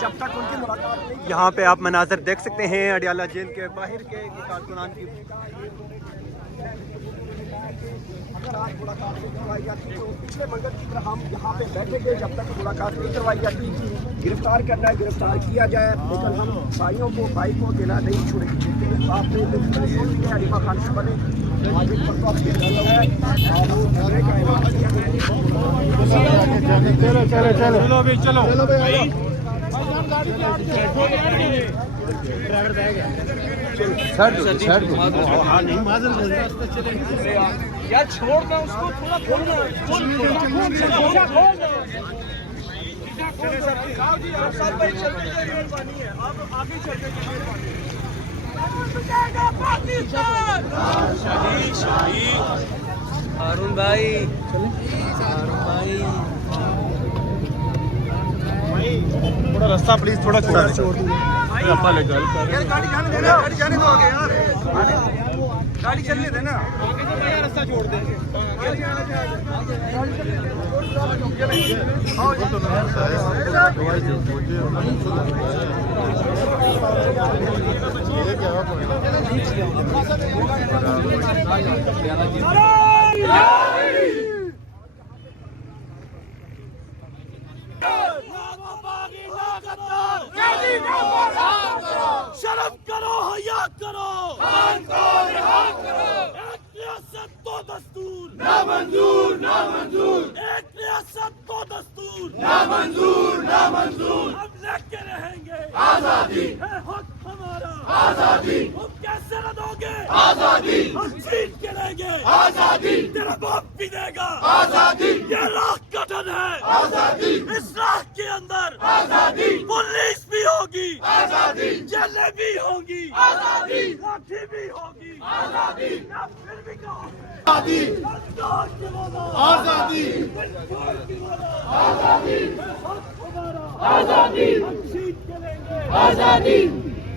جب تک ان کی ملاقات نہیں. یہاں پہ آپ مناظر دیکھ سکتے ہیں اڈیالہ جیل کے باہر کے کارکنان کی. اگر آج ملاقات نہیں کروائی جاتی تو پچھلے منگل کی طرح ہم یہاں پہ بیٹھے گے جب تک ملاقات نہیں کروائی جاتی. گرفتار کرنا ہے گرفتار کیا جائے, لیکن ہم بھائیوں کو بھائی کو دینا نہیں چھوڑیں گے. آپ نے سن لیا علیمہ خان صاحب نے آج ایک مرتبہ ہے یار چھوڑ دیں اس کو تھوڑا ہارون بھائی تھوڑا راستہ پلیز تھوڑا چھوڑا گاڑی چلنے دینا, راستہ چھوڑ دیں. شرم کرو, حیا کرو, ایک ریاست دو دستور نامنظور, ایک ریاست دو دستور نامنظور. ہم لے کے رہیں گے آزادی ہے حق ہمارا, آزادی ہم کیسے نہ دو گے آزادی, ہم جیت کے رہیں گے آزادی, تیرا باپ بھی دے گا آزادی. یہ راہ کٹن ہے آزادی, اس راہ کے اندر آزادی, پولیس بھی ہوگی آزادی, جیلیں بھی ہوں گی آزادی, لاٹھی بھی ہوگی آزادی, پھر بھی کہو آزادی, آزادی, آزادی, آزادی, ہم جیت کے لیں گے آزادی.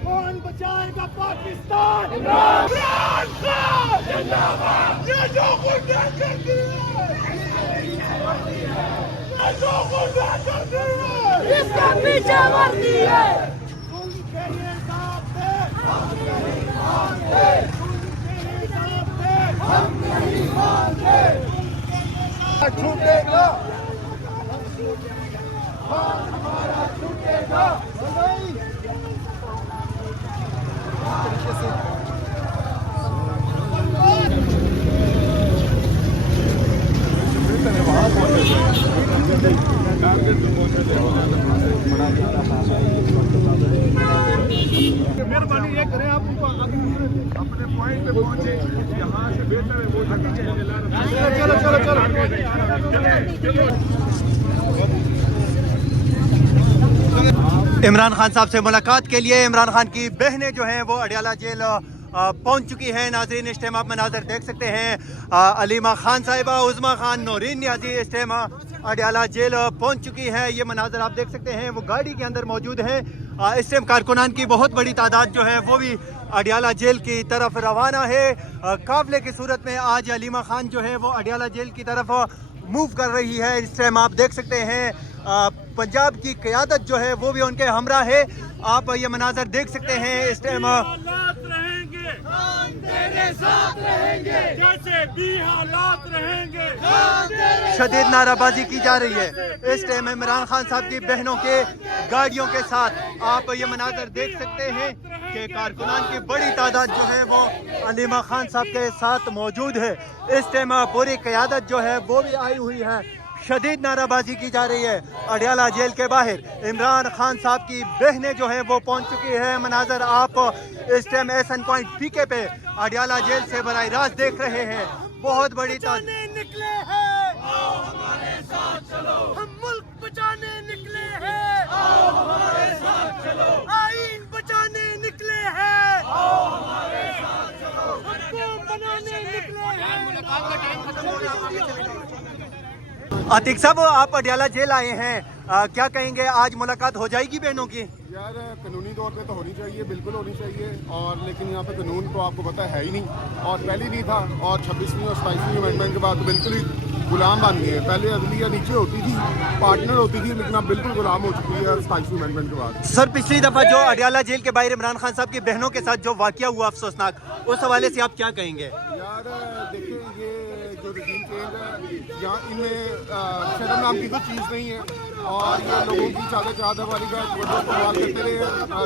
کون بچائے گا پاکستان؟ عمران خان زندہ باد. یہ جو غنڈہ کرتی ہے, یہ جو غنڈہ کرتی ہے, اس کا پیچھے ورتی ہے. ان کے حساب سے ہم نہیں مانتے, ان کے حساب سے ہم نہیں مانتے. چھوٹے گا ہمارا, چھوٹے گا مہربانی یہ کریں آپ اپنے پوائنٹ پہ پہنچے, یہاں سے بہتر ہے وہ چلو. عمران خان صاحب سے ملاقات کے لیے عمران خان کی بہنیں جو ہیں وہ اڈیالہ جیل پہنچ چکی ہیں. ناظرین اس ٹائم آپ مناظر دیکھ سکتے ہیں, علیمہ خان صاحبہ, عظمیٰ خان, نورین نیازی اس ٹائم اڈیالہ جیل پہنچ چکی ہے. یہ مناظر آپ دیکھ سکتے ہیں, وہ گاڑی کے اندر موجود ہیں. اس ٹائم کارکنان کی بہت بڑی تعداد جو ہے وہ بھی اڈیالہ جیل کی طرف روانہ ہے. قافلے کی صورت میں آج علیمہ خان جو ہے وہ اڈیالہ جیل کی طرف موو کر رہی ہے. اس ٹائم آپ دیکھ سکتے ہیں پنجاب کی قیادت جو ہے وہ بھی ان کے ہمراہ ہے. آپ یہ مناظر دیکھ سکتے ہیں. اس ٹائم شدید نعرہ بازی کی جا رہی ہے. اس ٹائم عمران خان صاحب کی بہنوں کے گاڑیوں کے ساتھ آپ یہ مناظر دیکھ سکتے ہیں کہ کارکنان کی بڑی تعداد جو ہے وہ علیمہ خان صاحب کے ساتھ موجود ہے. اس ٹائم پوری قیادت جو ہے وہ بھی آئی ہوئی ہے. شدید نعرہ بازی کی جا رہی ہے اڈیالہ جیل کے باہر. عمران خان صاحب کی بہنیں جو ہیں وہ پہنچ چکی ہیں. مناظر آپ اس ٹائم ایسن پوائنٹ پی کے پہ اڈیالہ جیل سے براہ راست دیکھ رہے ہیں. بہت بڑی تعداد نکلے ہیں, ہمارے ساتھ چلو, ہم ملک بچانے نکلے ہیں, ہمارے ساتھ چلو, آئین بچانے نکلے ہیں, ہمارے ساتھ چلو, حکومت بنانے نکلے ہیں. عتیق صاحب آپ اڈیالہ جیل آئے ہیں, کیا کہیں گے آج ملاقات ہو جائے گی بہنوں کی؟ یار قانونی طور پہ تو ہونی چاہیے، بالکل ہونی چاہیے، اور لیکن یہاں پہ قانون تو آپ کو پتہ ہے ہی نہیں، اور پہلے نہیں تھا، اور 26ویں اور 27ویں امینڈمنٹ کے بعد تو بالکل ہی غلام بن گئے ہیں. پہلے عدلیہ نیچے ہوتی تھی، پارٹنر ہوتی تھی، لیکن اب بالکل غلام ہو چکی ہے 27ویں امینڈمنٹ کے بعد. سر پچھلی دفعہ جو اڈیالہ جیل کے باہر عمران خان صاحب کی بہنوں کے ساتھ جو واقعہ ہوا افسوسناک، اس حوالے سے آپ کیا کہیں گے؟ یار دیکھیں یہ جو رجیم چینج ہے یہاں ان میں شرم نام کی کوئی چیز نہیں ہے، اور یہ لوگوں کی چادر چادر والی کا استعمال کرتے رہے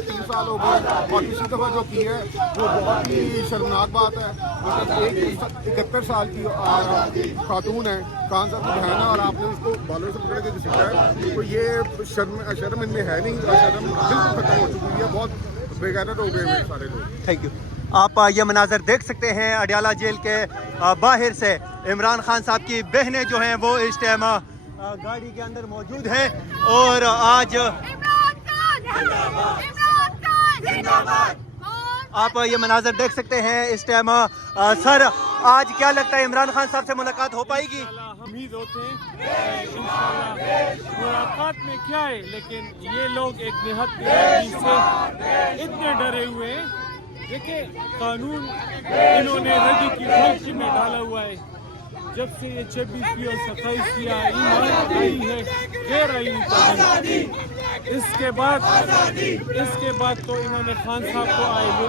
3 سال ہو گئے، اور پچھلی دفعہ جو کی ہے وہ بہت ہی شرمناک بات ہے. مطلب ایک 71 سال کی خاتون ہے، خان صاحب کی بہن ہے، اور آپ نے اس کو بالوں سے پکڑ کے گھسیٹا ہے، تو یہ شرم ان میں ہے نہیں، اور شرم بالکل ختم ہو چکی ہے، بہت بے غیرت ہو گئے ہیں سارے لوگ. Thank you. آپ یہ مناظر دیکھ سکتے ہیں اڈیالہ جیل کے باہر سے. عمران خان صاحب کی بہنیں جو ہیں وہ اس ٹائم گاڑی کے اندر موجود ہیں، اور آج آپ یہ مناظر دیکھ سکتے ہیں اس ٹائم. سر آج کیا لگتا ہے عمران خان صاحب سے ملاقات ہو پائے گی؟ امید ہوتے ہیں انشاءاللہ ملاقات میں کیا ہے، لیکن یہ لوگ ایک نہایت بے سے اتنے ڈرے ہوئے ہیں. دیکھیں قانون انہوں نے رگی کی خلچی میں ڈالا ہوا ہے. جب سے یہ 26ویں اور 27ویں آئی ہے غیر آئینی قانون، اس کے بعد تو انہوں نے خان صاحب کو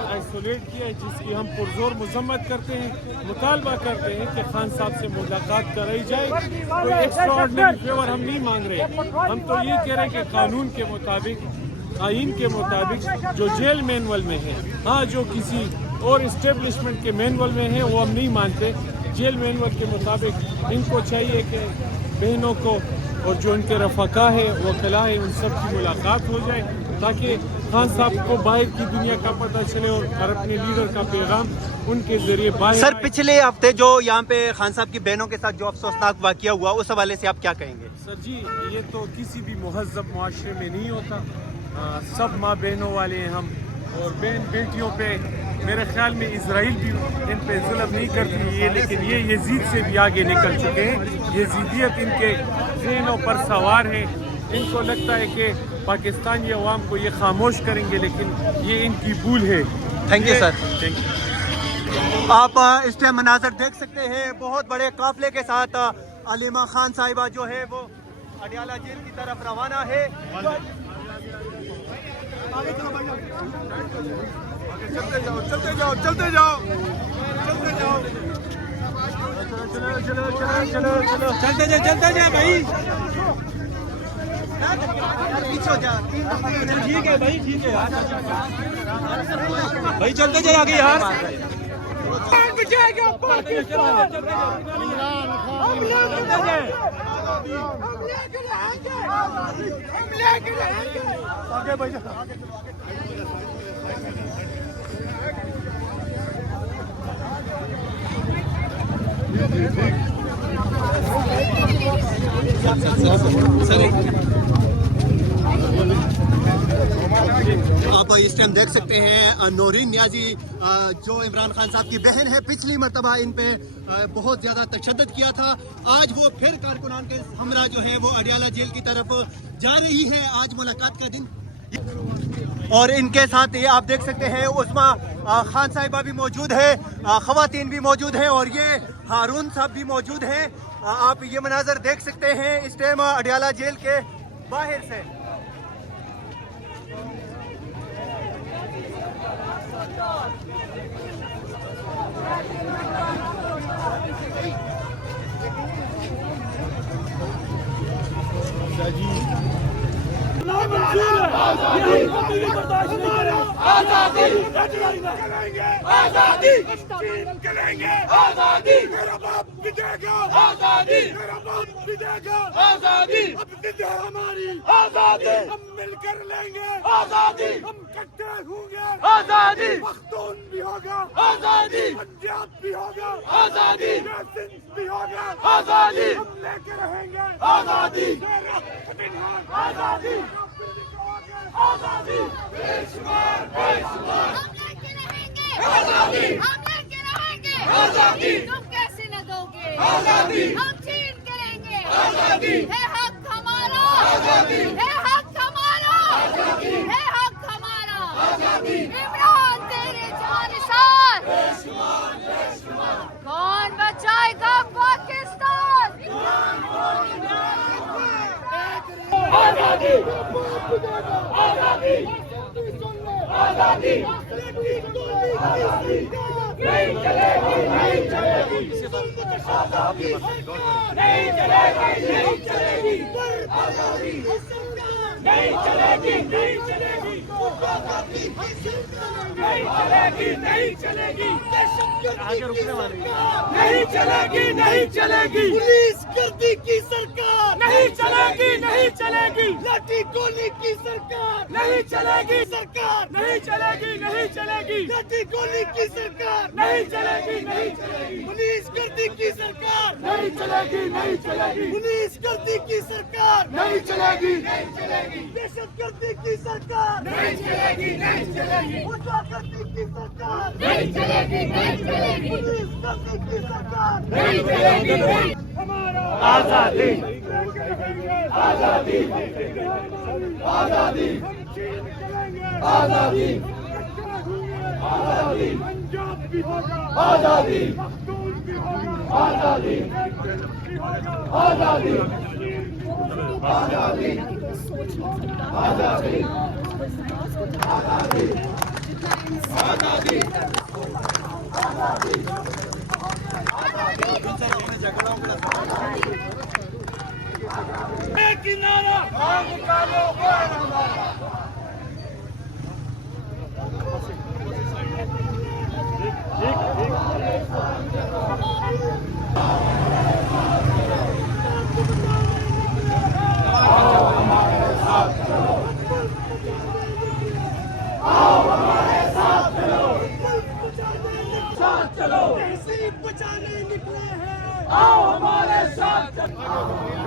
آئسولیٹ کیا ہے، جس کی ہم پرزور مذمت کرتے ہیں. مطالبہ کرتے ہیں کہ خان صاحب سے ملاقات کرائی جائے. کوئی ایکسٹرا آرڈنری فیور ہم نہیں مانگ رہے، ہم تو یہ کہہ رہے ہیں کہ قانون کے مطابق، آئین کے مطابق جو جیل مینول میں ہے، ہاں جو کسی اور اسٹیبلشمنٹ کے مینول میں ہے وہ ہم نہیں مانتے. جیل مینول کے مطابق ان کو چاہیے کہ بہنوں کو اور جو ان کے رفقا ہے وکلا ہے ان سب کی ملاقات ہو جائے، تاکہ خان صاحب کو باہر کی دنیا کا پتہ چلے اور اپنے لیڈر کا پیغام ان کے ذریعے باہر. سر پچھلے ہفتے جو یہاں پہ خان صاحب کی بہنوں کے ساتھ جو افسوسناک واقعہ ہوا، اس حوالے سے آپ کیا کہیں گے؟ سر جی یہ تو کسی بھی مہذب معاشرے میں نہیں ہوتا. سب ماں بہنوں والے ہیں ہم، اور بہن بیٹیوں پہ میرے خیال میں اسرائیل بھی ان پہ ظلم نہیں کرتی ہے، لیکن یہ یزید سے بھی آگے نکل چکے ہیں. یزیدیت ان کے ذہنوں پر سوار ہے. ان کو لگتا ہے کہ پاکستانی عوام کو یہ خاموش کریں گے، لیکن یہ ان کی بھول ہے. Thank you sir. Thank you. آپ اس ٹائم مناظر دیکھ سکتے ہیں بہت بڑے قافلے کے ساتھ علیمہ خان صاحبہ جو ہے وہ اڈیالہ جیل کی طرف روانہ ہے. چلتے جاؤ چلتے جاؤ چلتے جاؤ چلتے جاؤ چلتے جائیں بھائی. ٹھیک ہے بھائی، ٹھیک ہے بھائی، چلتے جائیں آگے یار. آپ اس ٹائم دیکھ سکتے ہیں نورین نیازی جو عمران خان صاحب کی بہن ہے. پچھلی مرتبہ ان پہ بہت زیادہ تشدد کیا تھا. آج وہ پھر کارکنان کے ہمراہ جو ہے وہ اڈیالہ جیل کی طرف جا رہی ہے. آج ملاقات کا دن، اور ان کے ساتھ یہ آپ دیکھ سکتے ہیں عثمہ خان صاحبہ بھی موجود ہے، خواتین بھی موجود ہیں، اور یہ ہارون صاحب بھی موجود ہیں. آپ یہ مناظر دیکھ سکتے ہیں اس ٹائم اڈیالہ جیل کے باہر سے. آزادی کریں گے، آزادی میرا باپ بھی دے گا، آزادی میرا باپ بھی دے گا، آزادی اب بھی ہماری آزادی ہم مل کر لیں گے، آزادی ہم اکٹھے ہوں گے، آزادی پختون بھی ہوگا، آزادی پنجاب بھی ہوگا، آزادی سندھ بھی ہوگا، آزادی ہم لے کے رہیں گے، آزادی آزادی آزادی بے شمار بے شمار آزادی ہم لے کے رہیں گے، آزادی تم کیسے نہ دو گے، آزادی ہم چھین کے رہیں گے، آزادی ہے حق ہمارا، آزادی نہیں چلے گی پولیس گردی کی سرکار نہیں چلے گی نہیں چلے گی لاٹھی گولی کی سرکار نہیں چلے گی سرکار نہیں چلے گی نہیں چلے گی لاٹھی گولی کی سرکار نہیں چلے گی نہیں چلے گی پولیس گردی کی سرکار نہیں چلے گی نہیں چلے گی پولیس گردی کی سرکار نہیں چلے گی نہیں چلے گی دہشت گردی کی سرکار نہیں چلے گی نہیں چلے گی غصہ گردی کی سرکار نہیں چلے گی نہیں چلے گی پولیس گردی کی سرکار نہیں چلے گی ہمارا آزادی آزادی آزادی آزادی آزادی پنجاب بھی ہوگا آزادی مختول بھی ہوگا آزادی آزادی آزادی آزادی آزادی ایک ہی نعرہ نکالو بچانے نکلے ہیں آؤ ہمارے ساتھ عمران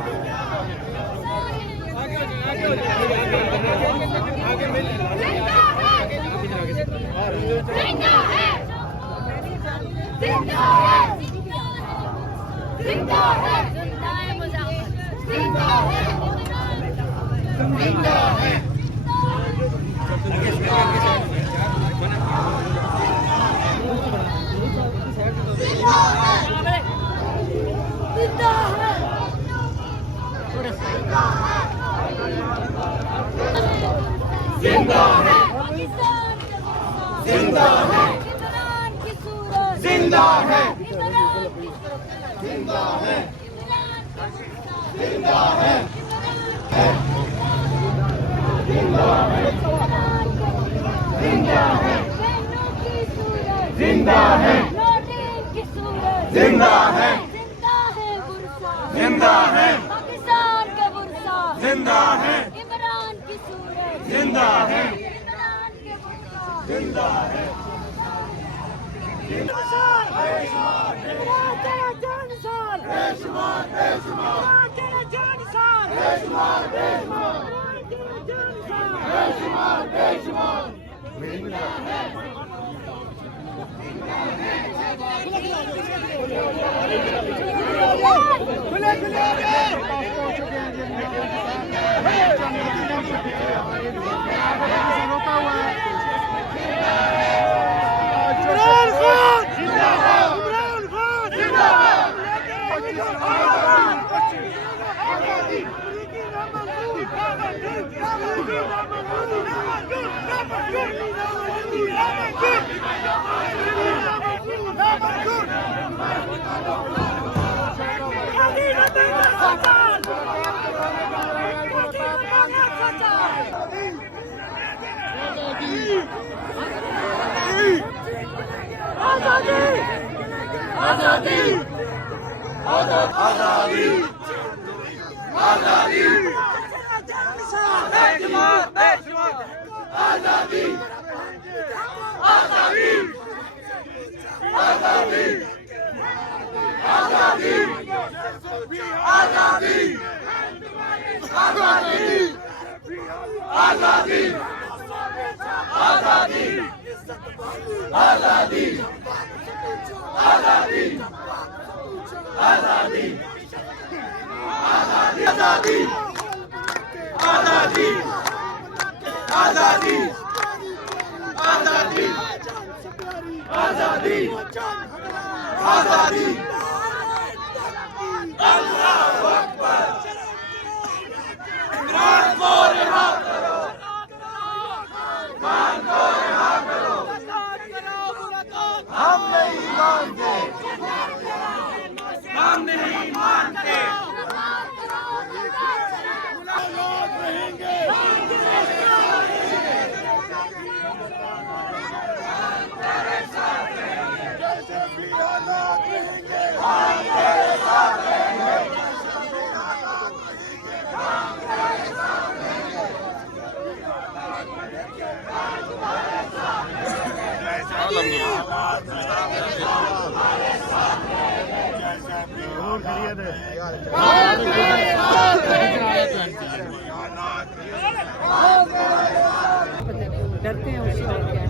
डरते हैं उससे और क्या है।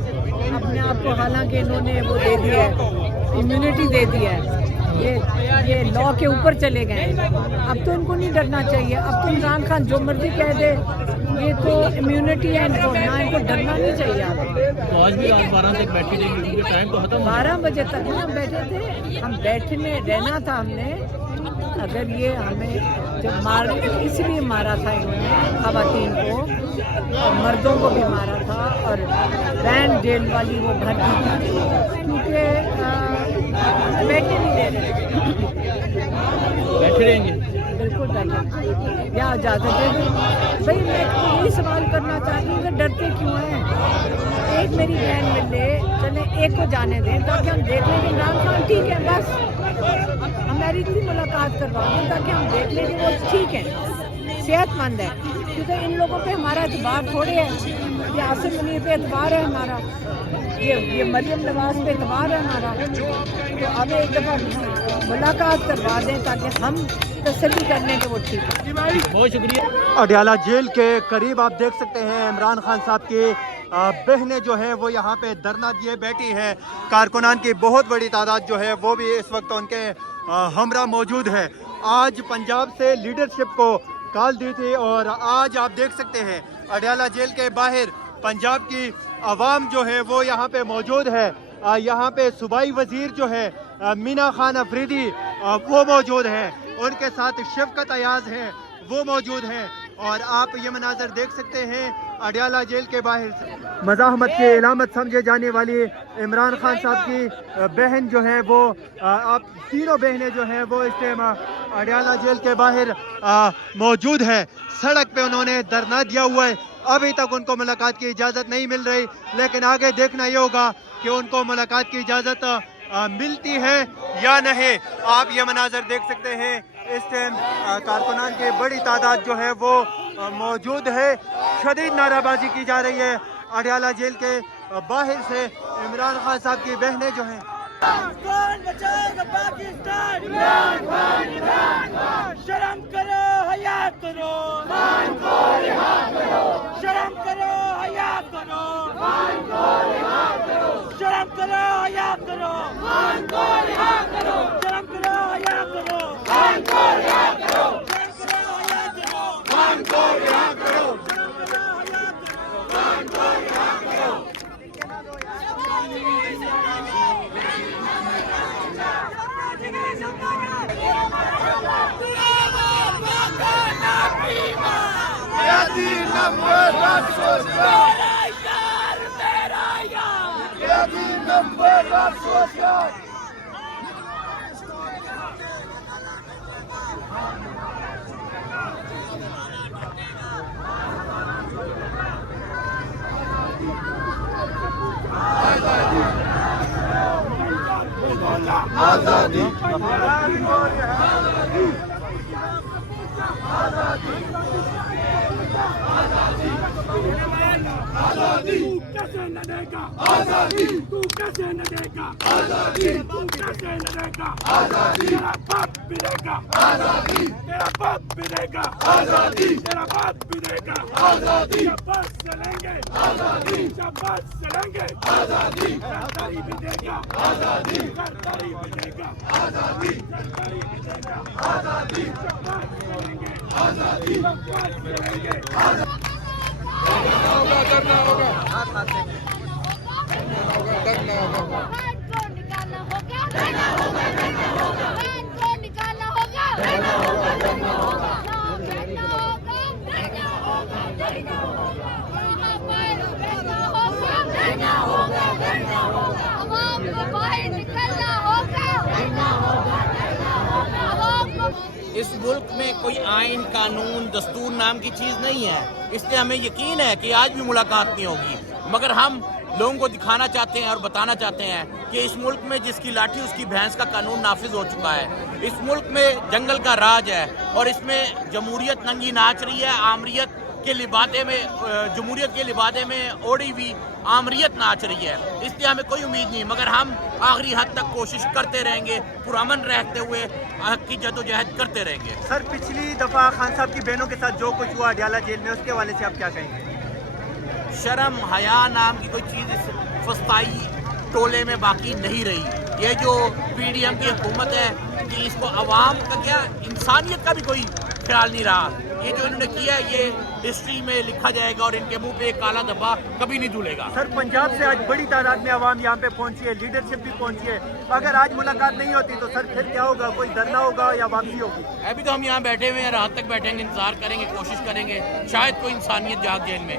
अपने आप को हालांकि इन्होंने वो दे दिया है, इम्यूनिटी दे दिया है, ये लॉ के ऊपर चले गए हैं। अब तो इनको नहीं डरना चाहिए। अब तो इमरान खान जो मर्जी कह दे, ये तो इम्यूनिटी है इनको, ना इनको डरना नहीं चाहिए। तो आज भी आप 12 तक बैठे रहेंगे क्योंकि टाइम तो खत्म 12 बजे तक ना बैठे थे हम, बैठने रहना था हमने। अगर ये हमें जब मार इसलिए मारा था इन्होंने खवातीन को और मर्दों को भी मारा था, और बैन जेल वाली वो भर दी थी क्योंकि बैठे नहीं दे रहे। बैठे रहेंगे। बिल्कुल बैठे या इजाज़त दे दो भाई। मैं यही सवाल करना चाहती हूँ कि डरते क्यों हैं। एक मेरी बहन मिल ले, चले एक को जाने दें ताकि हम देख लें कि इमरान खान ठीक है, बस हमारी इतनी मुलाकात करवा दें ताकि हम देख लें कि वो ठीक है, सेहतमंद है। क्योंकि इन लोगों पे हमारा एतबार थोड़े है। ये आसिम मुनीर पे एतबार है हमारा, ये मरियम नवाज पे एतबार है हमारा। तो अब एक दफ़ा मुलाकात करवा दें ताकि हम तसल्ली कर लें कि वो ठीक है। बहुत शुक्रिया। अडयाला जेल के करीब आप देख सकते हैं इमरान खान साहब की बहनें जो हैं वो यहाँ पे धरना दिए बैठी हैं। कारकुनान की बहुत बड़ी तादाद जो है वो भी इस वक्त उनके हमरा मौजूद है। आज पंजाब से लीडरशिप को कॉल दी थी और आज आप देख सकते हैं अडयाला जेल के बाहर पंजाब की आवाम जो है वो यहाँ पे मौजूद है। यहाँ पे सूबाई वजीर जो है मीना खान अफरीदी वो मौजूद हैं, उनके साथ शफकत अयाज हैं वो मौजूद हैं। और आप ये मनाजर देख सकते हैं अडयाला जेल के बाहर मज़ाहमत की इलामत समझे जाने वाली इमरान खान साहब की बहन जो है वो आप तीनों बहनें जो हैं वो इस टाइम अडयाला जेल के बाहर मौजूद है। सड़क पे उन्होंने धरना दिया हुआ है। अभी तक उनको मुलाकात की इजाज़त नहीं मिल रही, लेकिन आगे देखना ये होगा कि उनको मुलाकात की इजाज़त मिलती है या नहीं। आप ये मनाजर देख सकते हैं इस टाइम कारकुनान की बड़ी तादाद जो है वो मौजूद है। शदीद नाराबाजी की जा रही है अडयाला जेल के बाहर से। इमरान खान साहब की बहनें जो हैं कौन बचाएगा पाकिस्तान? शर्म करो, हया करो, शर्म करो, हया करो, शर्म करो, हया करो, शर्म करो, हया करो, शर्म करो, हया करो, आजादी तू कैसे न देगा आजादी? तू कैसे न देगा आजादी? तू कैसे न देगा आजादी? तेरा बाप भी देगा आजादी, तेरा बाप भी देगा आजादी, तेरा बाप भी देगा आजादी। शाबाश चलेंगे आजादी, शाबाश चलेंगे आजादी। सरदारी भी देगा आजादी, सरदारी भी देगा आजादी, सरदारी भी देगा आजादी। शाबाश चलेंगे आजादी, शाबाश चलेंगे आजादी। करना होगा इस मुल्क में कोई आइन, कानून, दस्तूर नाम की चीज़ नहीं है, इसलिए हमें यकीन है कि आज भी मुलाकात नहीं होगी। मगर हम लोगों को दिखाना चाहते हैं और बताना चाहते हैं कि इस मुल्क में जिसकी लाठी उसकी भैंस का कानून नाफिज हो चुका है। इस मुल्क में जंगल का राज है और इसमें जमहूरियत नंगी नाच रही है, आमरीयत کے لبادے میں جمہوریت کے لبادے میں اوڑی ہوئی آمریت ناچ رہی ہے. اس لیے ہمیں کوئی امید نہیں, مگر ہم آخری حد تک کوشش کرتے رہیں گے, پرامن رہتے ہوئے حق کی جدوجہد کرتے رہیں گے. سر پچھلی دفعہ خان صاحب کی بہنوں کے ساتھ جو کچھ ہوا اڈیالہ جیل میں, اس کے حوالے سے آپ کیا کہیں گے؟ شرم حیا نام کی کوئی چیز اس فسطائی ٹولے میں باقی نہیں رہی. یہ جو پی ڈی ایم کی حکومت ہے کہ اس کو عوام کا کیا, انسانیت کا بھی کوئی خیال نہیں رہا. یہ جو انہوں نے کیا ہے یہ ہسٹری میں لکھا جائے گا اور ان کے منہ پہ ایک کالا دھبا کبھی نہیں دھلے گا. سر پنجاب سے آج بڑی تعداد میں عوام یہاں پہ پہنچی ہے, لیڈرشپ بھی پہنچی ہے. اگر آج ملاقات نہیں ہوتی تو سر پھر کیا ہوگا؟ کوئی دھرنا ہوگا یا واپسی ہوگی؟ ابھی تو ہم یہاں بیٹھے ہوئے ہیں, رات تک بیٹھیں گے, انتظار کریں گے, کوشش کریں گے, شاید کوئی انسانیت جاگ جائے ان میں.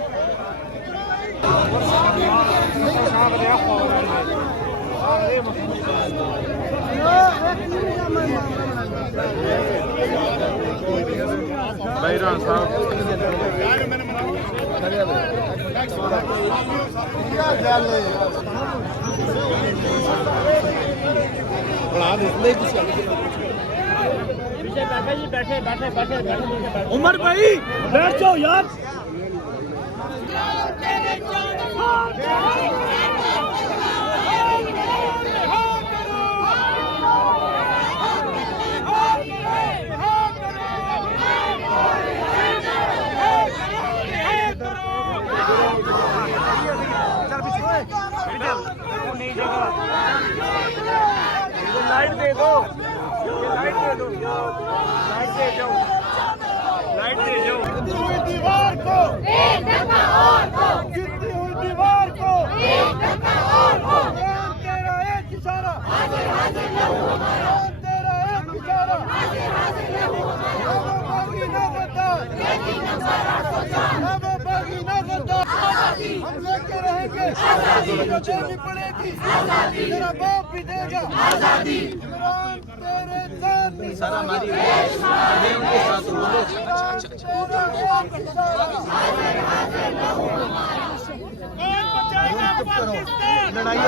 عمر بھائی بیٹھ جاؤ یار. لائٹ دے دو, لائٹ دے دو, لائٹ دے جاؤ, لائٹ دے جاؤ. دیوار کو ایک دھکا اور کو, جتنی ہوئی دیوار کو ایک دھکا اور کو. تیرا ایک اشارہ حاضر حاضر لہو ہمارا, تیرا ایک اشارہ حاضر حاضر لہو ہمارا. اب باقی نہ غدار, اب باقی نہ غدار. ہم لے کے رہیں گے آزادی, جو دینی پڑے گی آزادی, تیرا باپ بھی دے گا آزادی. عمران تیرے جان سر ہماری ان کے ساتھ لڑائی ہو جائے گی میری آپ کی. کون بچائے گا پاکستان؟ عمران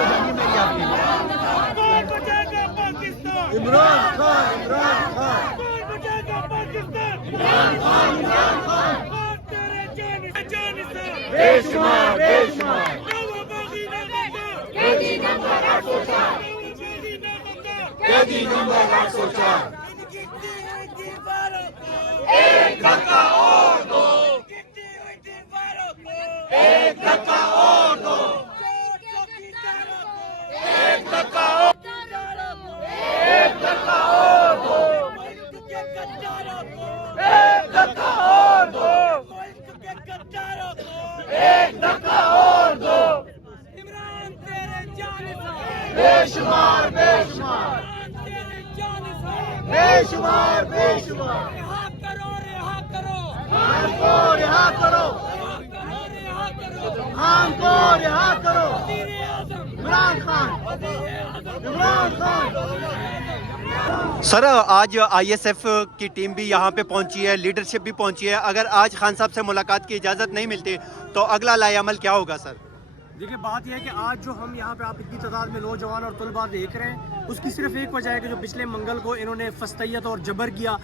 خان, عمران خان. کون بچائے گا پاکستان؟ عمران خان, عمران خان. اور تیرے جان سے بے شمار, بے شمار. نو باغی نہ غدار, قیدی نمبر 804, نو باغی نہ غدار. قیدی نمبر 804. گرتی ہوئی دیواروں کو ایک دھکا اور دو, گرتی ہوئی دیواروں کو ایک دھکا اور دو, چوکیداروں کو ایک دھکا اور, چوکیداروں کو ایک دھکا اور دو, ملک کے غداروں کو ایک دھکا اور دو, ملک کے غداروں کو ایک دھکا اور دو. عمران تیرے جانب بے شمار, بے شمار, عمران تیرے جانب بے شمار, بے شمار. رہا کرو, رہا کرو, خان کو رہا کرو, رہا کرو, رہا کرو. خان کو رہا کرو. وزیر اعظم, عمران خان, وزیر اعظم, عمران خان. سر آج آئی ایس ایف کی ٹیم بھی یہاں پہ پہنچی ہے, لیڈرشپ بھی پہنچی ہے. اگر آج خان صاحب سے ملاقات کی اجازت نہیں ملتی تو اگلا لائحہ عمل کیا ہوگا سر؟ دیکھیے بات یہ ہے کہ آج جو ہم یہاں پہ آپ اتنی تعداد میں نوجوان اور طلباء دیکھ رہے ہیں, اس کی صرف ایک وجہ ہے کہ جو پچھلے منگل کو انہوں نے فسطیت اور جبر کیا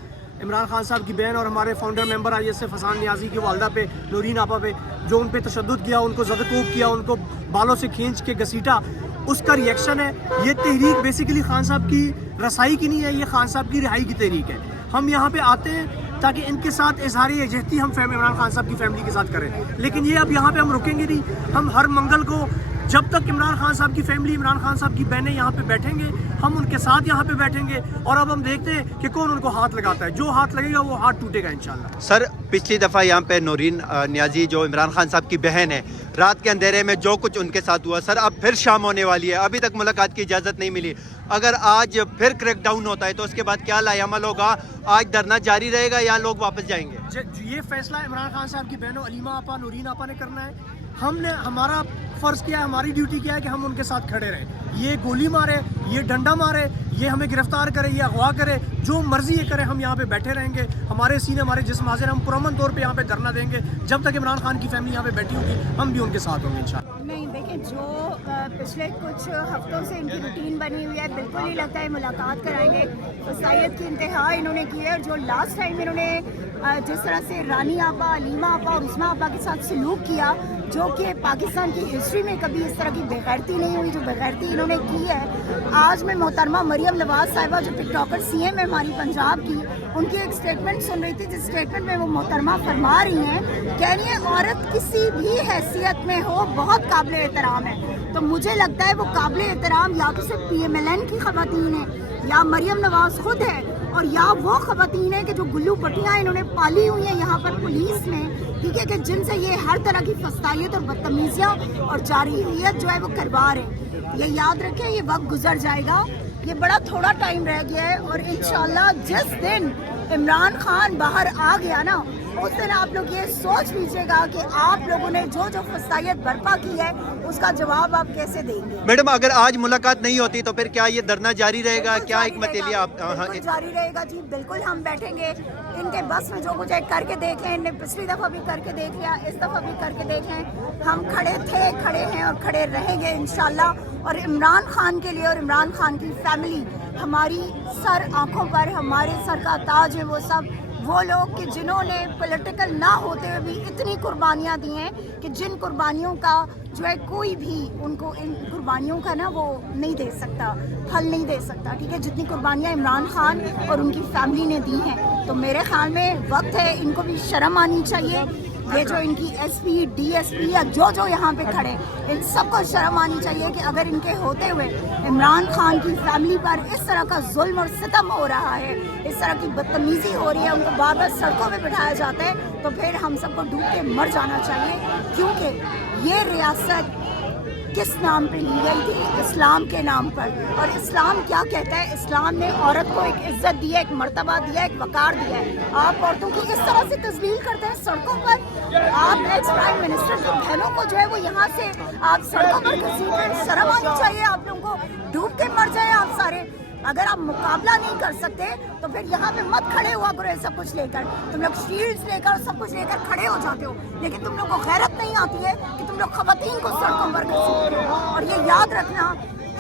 عمران خان صاحب کی بہن اور ہمارے founder member I S F Hassan Niazi کی والدہ پہ, نورین آپا پہ, جو ان پہ تشدد کیا, ان کو زدکوب کیا, ان کو بالوں سے کھینچ کے گھسیٹا, اس کا ری ایکشن ہے. یہ تحریک بیسیکلی خان صاحب کی رسائی کی نہیں ہے, یہ خان صاحب کی رہائی کی تحریک ہے. ہم یہاں پہ آتے ہیں تاکہ ان کے ساتھ اظہار یکجہتی ہم عمران خان صاحب کی فیملی کے ساتھ کریں, لیکن یہ اب یہاں پہ ہم رکیں گے نہیں. ہم ہر منگل کو جب تک عمران خان صاحب کی فیملی, عمران خان صاحب کی بہنیں یہاں پہ بیٹھیں گے, ہم ان کے ساتھ یہاں پہ بیٹھیں گے. اور اب ہم دیکھتے ہیں کہ کون ان کو ہاتھ لگاتا ہے, جو ہاتھ لگے گا وہ ہاتھ ٹوٹے گا انشاءاللہ. سر پچھلی دفعہ یہاں پہ نورین نیازی جو عمران خان صاحب کی بہن ہے, رات کے اندھیرے میں جو کچھ ان کے ساتھ ہوا, سر اب پھر شام ہونے والی ہے, ابھی تک ملاقات کی اجازت نہیں ملی. اگر آج پھر کریک ڈاؤن ہوتا ہے تو اس کے بعد کیا لائحہ عمل ہوگا؟ آج دھرنا جاری رہے گا یا لوگ واپس جائیں گے؟ یہ فیصلہ عمران خان صاحب کی بہنوں علیمہ آپا, نورین آپا نے کرنا ہے. ہم نے ہمارا فرض کیا ہے, ہماری ڈیوٹی کیا ہے کہ ہم ان کے ساتھ کھڑے رہیں. یہ گولی مارے, یہ ڈنڈا مارے, یہ ہمیں گرفتار کرے, یہ اغوا کرے, جو مرضی یہ کرے, ہم یہاں پہ بیٹھے رہیں گے. ہمارے سینے, ہمارے جسم حاضر, ہم پرامن طور پہ یہاں پہ دھرنا دیں گے جب تک عمران خان کی فیملی یہاں پہ بیٹھی ہوگی. ہم بھی ان کے ساتھ ہوں گے انشاءاللہ. نہیں دیکھیں, جو پچھلے کچھ ہفتوں سے ان کی روٹین بنی ہوئی ہے, بالکل ہی لگتا ہے ملاقات کرائیں گے. وسائیت کی انتہا انہوں نے کی ہے, اور جو لاسٹ ٹائم انہوں نے जिस तरह से रानी आपा, अलीमा आपा और उस्मा आपा के साथ सलूक किया, जो कि पाकिस्तान की हिस्ट्री में कभी इस तरह की बेगैरती नहीं हुई, जो बेगैरती इन्होंने की है। आज मैं मोहतरमा मरियम नवाज साहिबा, जो टिकटॉकर CM है हमारी पंजाब की, उनकी एक स्टेटमेंट सुन रही थी, जिस स्टेटमेंट में वो मोहतरमा फरमा रही हैं, कह रही है औरत किसी भी हैसियत में हो बहुत काबिल एहतराम है। तो मुझे लगता है वो काबिल एहतराम या तो सिर्फ PMLN की ख़वातीन है, या मरियम नवाज खुद है, और या वो ख़वातीन है कि जो गुल्लू पट्टियाँ इन्होंने पाली हुई हैं यहाँ पर पुलिस में, ठीक है, कि जिनसे ये हर तरह की फस्तायत और बदतमीजियाँ और जारहियत जो है वो करवा रहे हैं। ये याद रखें, ये वक्त गुजर जाएगा, ये बड़ा थोड़ा टाइम रह गया है, और इंशाल्लाह जिस दिन इमरान खान बाहर आ गया ना, उस दिन आप लोग ये सोच लीजिएगा कि आप लोगों ने जो जो फसायत बर्पा की है उसका जवाब आप कैसे देंगे। मैडम, अगर आज मुलाकात नहीं होती तो फिर क्या ये धरना जारी रहेगा? क्या हिकमत अमली आप? बिल्कुल जारी रहेगा जी, बिल्कुल हम बैठेंगे, इनके बस में जो कुछ है करके देख लें। इनने पिछली दफ़ा भी करके देख लिया, इस दफ़ा भी करके देख लें। हम खड़े थे, खड़े हैं और खड़े रहेंगे इंशाल्लाह। और इमरान खान के लिए और इमरान खान की फैमिली हमारी सर आँखों पर, हमारे सर का ताज है वो सब, वो लोग कि जिन्होंने पॉलिटिकल ना होते हुए भी इतनी कुर्बानियाँ दी हैं कि जिन कुर्बानियों का जो है कोई भी उनको इन कुर्बानियों का ना वो नहीं दे सकता, फल नहीं दे सकता, ठीक है, जितनी कुर्बानियाँ इमरान खान और उनकी फैमिली ने दी हैं। तो मेरे ख्याल में वक्त है, इनको भी शर्म आनी चाहिए। ये जो इनकी SP, DSP या जो यहाँ पे खड़े, इन सबको शर्म आनी चाहिए कि अगर इनके होते हुए इमरान खान की फैमिली पर इस तरह का जुल्म और सितम हो रहा है, इस तरह की बदतमीजी हो रही है, उनको बार बार सड़कों पे बिठाया जाता है, तो फिर हम सबको डूब के मर जाना चाहिए। क्योंकि ये रियासत किस नाम पे ली गई थी? इस्लाम के नाम पर। और इस्लाम क्या कहता है? इस्लाम ने औरत को एक इज्जत दी है, एक मर्तबा दिया है, एक वकार दिया है। आप औरतों की इस तरह से तस्लील करते हैं सड़कों पर। आप एक्स प्राइम मिनिस्टर की बहनों को जो है वो यहाँ से आप सड़कों पर घसीट रहे हैं। शर्म आनी चाहिए आप लोगों को, डूब के मर जाए आप सारे। अगर आप मुकाबला नहीं कर सकते तो फिर यहाँ पे मत खड़े हुआ करो सब कुछ लेकर। तुम लोग शील्ड्स लेकर सब कुछ लेकर खड़े हो जाते हो, लेकिन तुम लोग को गैरत नहीं आती है कि तुम लोग खवातीन को सड़कों पर घसीटते हो। और ये याद रखना,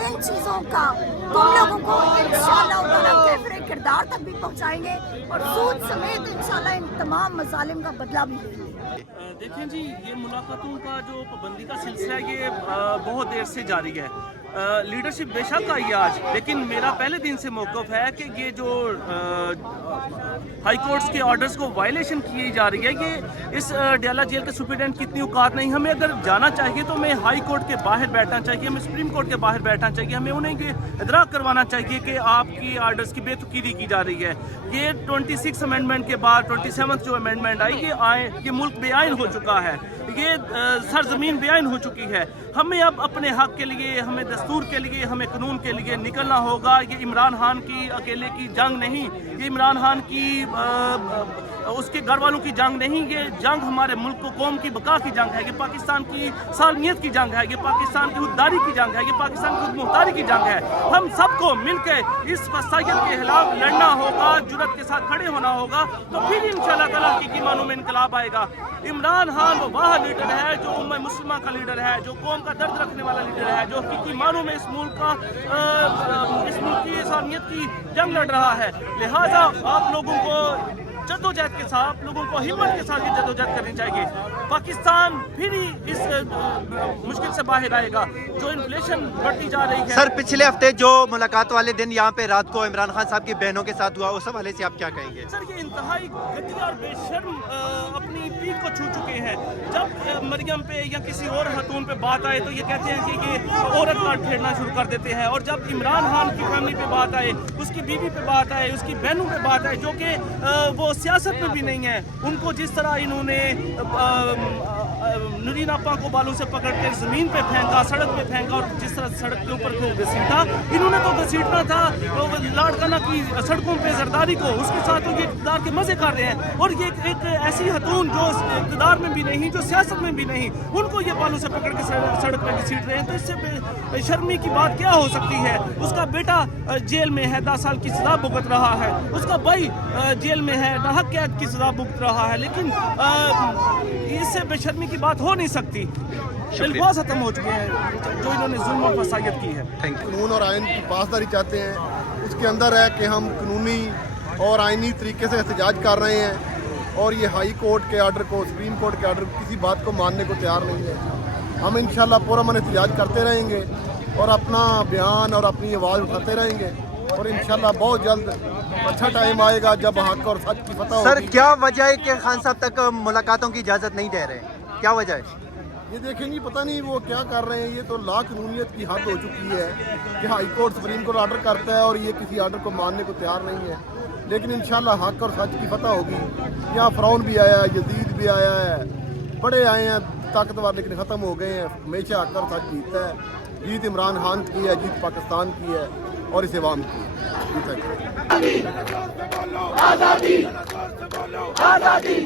इन चीज़ों का तुम लोगों को इंशाअल्लाह ताला कैफरे किरदार तक भी पहुँचाएंगे और सूद समेत इंशाअल्लाह इन तमाम मजालिम का बदला भी लेंगे। देखिए जी, ये मुलाकातों का जो पाबंदी का सिलसिला है ये बहुत देर से जारी है। लीडरशिप बेशक आई आज, लेकिन मेरा पहले दिन से मौक़िफ़ है कि ये जो हाई कोर्ट्स के ऑर्डर्स को वायलेशन की जा रही है, ये इस डयाला जेल के सुप्रीडेंट की इतनी औकात नहीं। हमें अगर जाना चाहिए तो हमें हाई कोर्ट के बाहर बैठना चाहिए, हमें सुप्रीम कोर्ट के बाहर बैठना चाहिए, हमें उन्हें ये इदराक करवाना चाहिए कि आपकी ऑर्डर्स की बेतुकीरी की जा रही है। ये 26 अमेंडमेंट के बाद 27th जो अमेंडमेंट आई, ये मुल्क बेआइन हो चुका है, ये सरजमीन बेआइन हो चुकी है। हमें अब अपने हक के लिए, हमें दस्तूर के लिए, हमें कानून के लिए निकलना होगा। ये इमरान खान की अकेले की जंग नहीं, ये इमरान खान की उसके घर वालों की जंग नहीं, ये जंग हमारे मुल्क को कौम की बका की जंग है, ये पाकिस्तान की सालमियत की जंग है, ये पाकिस्तान की खुददारी की जंग है, ये पाकिस्तान की खुदमुख्तारी की जंग है। हम सबको मिलकर इस फसाइल के खिलाफ लड़ना होगा, जुर्रत के साथ खड़े होना होगा, तो फिर इंशाअल्लाह ताला हकीकी मानों में इनकलाब आएगा। इमरान खान वो वह लीडर है जो उम्मा मुस्लिमा का लीडर है, जो कौम का दर्द रखने वाला लीडर है, जो हकीकी मानों में इस मुल्क की सालमियत की जंग लड़ रहा है। लिहाजा आप लोगों को जद्दोजहद के साथ, आप लोगों को हिम्मत के साथ ये जद्दोजहद करनी चाहिए। पाकिस्तान फिर ही इस मुश्किल से बाहर आएगा। जो इन्फ्लेशन बढ़ती जा रही है। सर, पिछले हफ्ते जो मुलाकात वाले दिन यहाँ पे रात को इमरान खान साहब की बहनों के साथ हुआ, उस हवाले से आप क्या कहेंगे? सर, ये इंतहाई घटिया और बेशर्म अपनी पीक को छू चुके हैं। जब मरियम पे या किसी और खतून पे बात आए तो ये कहते हैं कि ये औरत का फेरना शुरू कर देते हैं, और जब इमरान खान की फैमिली पे बात आए, उसकी बीवी पे बात आए, उसकी बहनों पे बात आए, जो कि वो सियासत में भी नहीं है, उनको जिस तरह इन्होंने नूरीन आपा को बालों से पकड़ कर ज़मीन पे फेंका, सड़क पे फेंका, और जिस तरह सड़क के ऊपर घसीटा, इन्होंने तो घसीटना था लाड़काना की सड़कों पे जरदारी को, उसके साथ तो ये इक़्तिदार के मज़े कर रहे हैं। और ये एक ऐसी खतून जो इक़्तिदार में भी नहीं, जो सियासत में भी नहीं, उनको ये बालों से पकड़ के सड़क पे घसीट रहे हैं। तो इससे शर्मी की बात क्या हो सकती है? उसका बेटा जेल में है, 10 साल की सज़ा भुगत रहा है, उसका भाई जेल में है, नाहक कैद की सज़ा भुगत रहा है, लेकिन इससे बेशर्मी की बात हो नहीं सकती। अल्फाज खत्म हो चुके हैं जो इन्होंने जुल्म और फसायत की है। कानून और आइन की पासदारी चाहते हैं, उसके अंदर है कि हम कानूनी और आइनी तरीके से एहतजाज कर रहे हैं। اور یہ ہائی کورٹ کے آرڈر کو, سپریم کورٹ کے آرڈر کسی بات کو ماننے کو تیار نہیں ہے. ہم انشاءاللہ پرامن احتجاج کرتے رہیں گے اور اپنا بیان اور اپنی آواز اٹھاتے رہیں گے, اور انشاءاللہ بہت جلد اچھا ٹائم آئے گا جب حق اور سچ کی فتح ہوگی. سر کیا وجہ ہے کہ خان صاحب تک ملاقاتوں کی اجازت نہیں دے رہے, کیا وجہ ہے؟ یہ دیکھیں جی, پتہ نہیں وہ کیا کر رہے ہیں. یہ تو لا قانونیت کی حد ہو چکی ہے کہ high court supreme court order کرتا ہے اور یہ کسی آرڈر کو ماننے کو تیار نہیں ہے. لیکن انشاءاللہ حق اور سچ کی فتح ہوگی. یہاں فرعون بھی آیا ہے, یزید بھی آیا ہے, بڑے آئے ہیں طاقتور, لیکن ختم ہو گئے ہیں. ہمیشہ حق اور سچ جیتتا ہے. جیت عمران خان کی ہے, جیت پاکستان کی ہے اور اس عوام کی ہے. آزادی آزادی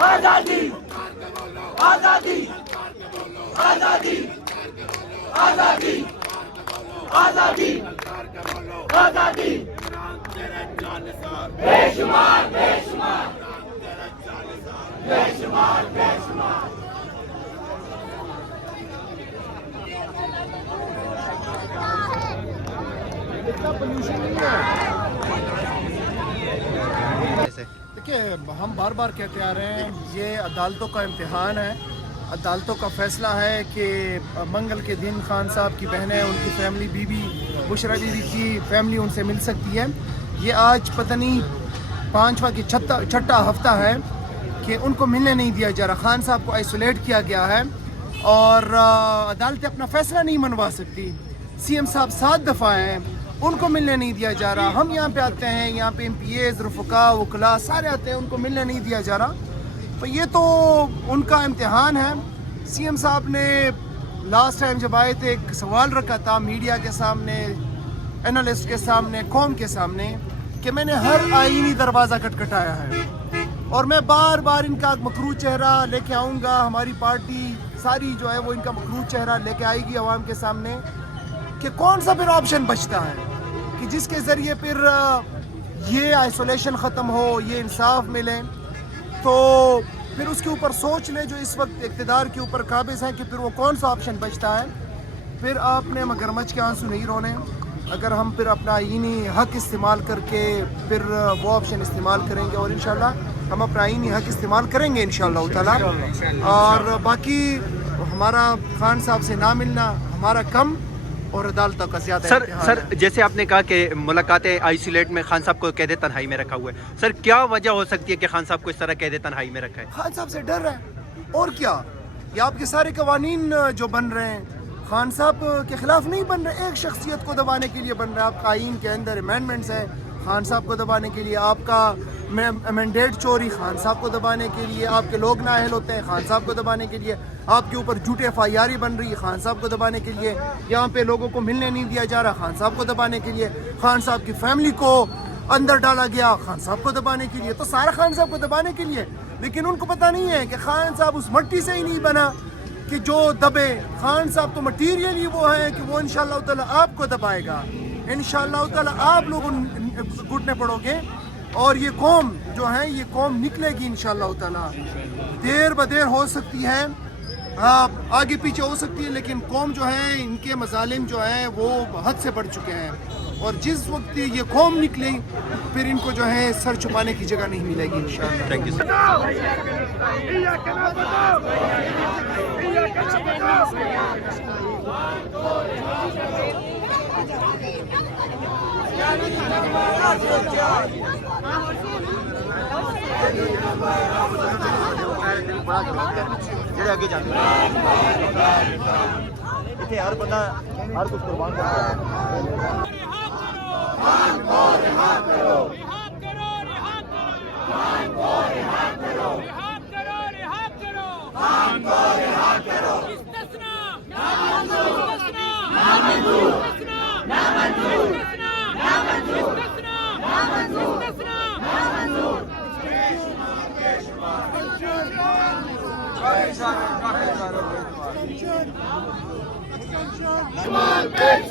آزادی آزادی آزادی آزادی آزادی آزادی بے شمار بے شمار بے شمار بے شمار. دیکھیے, ہم بار بار کہتے آ رہے ہیں یہ عدالتوں کا امتحان ہے. عدالتوں کا فیصلہ ہے کہ منگل کے دن خان صاحب کی بہنیں, ان کی فیملی, بیوی بشرا بیوی کی فیملی ان سے مل سکتی ہے. یہ آج پتہ نہیں 5واں کی چھٹا ہفتہ ہے کہ ان کو ملنے نہیں دیا جا رہا. خان صاحب کو آئسولیٹ کیا گیا ہے اور عدالتیں اپنا فیصلہ نہیں منوا سکتی. سی ایم صاحب 7 دفعہ ہیں, ان کو ملنے نہیں دیا جا رہا. ہم یہاں پہ آتے ہیں, یہاں پہ ایم پی ایز, رفقا, وکلا سارے آتے ہیں, ان کو ملنے نہیں دیا جا رہا. تو یہ تو ان کا امتحان ہے. سی ایم صاحب نے لاسٹ ٹائم جب آئے تھے ایک سوال رکھا تھا میڈیا کے سامنے, انالسٹ کے سامنے, قوم کے سامنے, کہ میں نے ہر آئینی دروازہ کھٹکھٹایا ہے اور میں بار بار ان کا مکروہ چہرہ لے کے آؤں گا. ہماری پارٹی ساری جو ہے وہ ان کا مکروہ چہرہ لے کے آئے گی عوام کے سامنے, کہ کون سا پھر آپشن بچتا ہے کہ جس کے ذریعے پھر یہ آئسولیشن ختم ہو, یہ انصاف ملے. تو پھر اس کے اوپر سوچ لیں جو اس وقت اقتدار کے اوپر قابض ہیں کہ پھر وہ کون سا آپشن بچتا ہے. پھر آپ نے مگرمچھ کے آنسو نہیں رونے. اگر ہم پھر اپنا آئینی حق استعمال کر کے پھر وہ آپشن استعمال کریں گے, اور انشاءاللہ ہم اپنا آئینی حق استعمال کریں گے انشاءاللہ تعالی. اور باقی ہمارا خان صاحب سے نہ ملنا ہمارا کم اور عدالتوں کا زیادہ. سر جیسے آپ نے کہا کہ ملاقاتیں آئسولیٹ میں خان صاحب کو قید تنہائی میں رکھا ہوا ہے, سر کیا وجہ ہو سکتی ہے کہ خان صاحب کو اس طرح قید تنہائی میں رکھا ہے؟ خان صاحب سے ڈر ہے اور کیا. یہ آپ کے سارے قوانین جو بن رہے ہیں خان صاحب کے خلاف نہیں بن رہے, ایک شخصیت کو دبانے کے لیے بن رہے ہیں. آپ کا آئین کے اندر امینڈمنٹس ہے خان صاحب کو دبانے کے لیے, آپ کا امینڈیٹ چوری خان صاحب کو دبانے کے لیے, آپ کے لوگ نااہل ہوتے ہیں خان صاحب کو دبانے کے لیے, آپ کے اوپر جھوٹے FIR بن رہی ہے خان صاحب کو دبانے کے لیے, یہاں پہ لوگوں کو ملنے نہیں دیا جا رہا خان صاحب کو دبانے کے لیے, خان صاحب کی فیملی کو اندر ڈالا گیا خان صاحب کو دبانے کے لیے. تو سارا خان صاحب کو دبانے کے لیے. لیکن ان کو پتہ نہیں ہے کہ خان صاحب اس مٹی سے ہی نہیں بنا کہ جو دبے. خان صاحب تو مٹیریل ہی وہ ہے کہ وہ انشاءاللہ تعالی آپ کو دبائے گا. انشاءاللہ تعالی آپ لوگ گھٹنے پڑو گے اور یہ قوم جو ہے یہ قوم نکلے گی انشاءاللہ تعالی. دیر بدیر ہو سکتی ہے, آگے پیچھے ہو سکتی ہے, لیکن قوم جو ہے ان کے مظالم جو ہیں وہ حد سے بڑھ چکے ہیں. اور جس وقت یہ قوم نکلے پھر ان کو جو ہے سر چھپانے کی جگہ نہیں ملے گی انشاءاللہ. تھینک یو آگے جانے ہر بندہ ہر کچھ قربان کرتا ہے.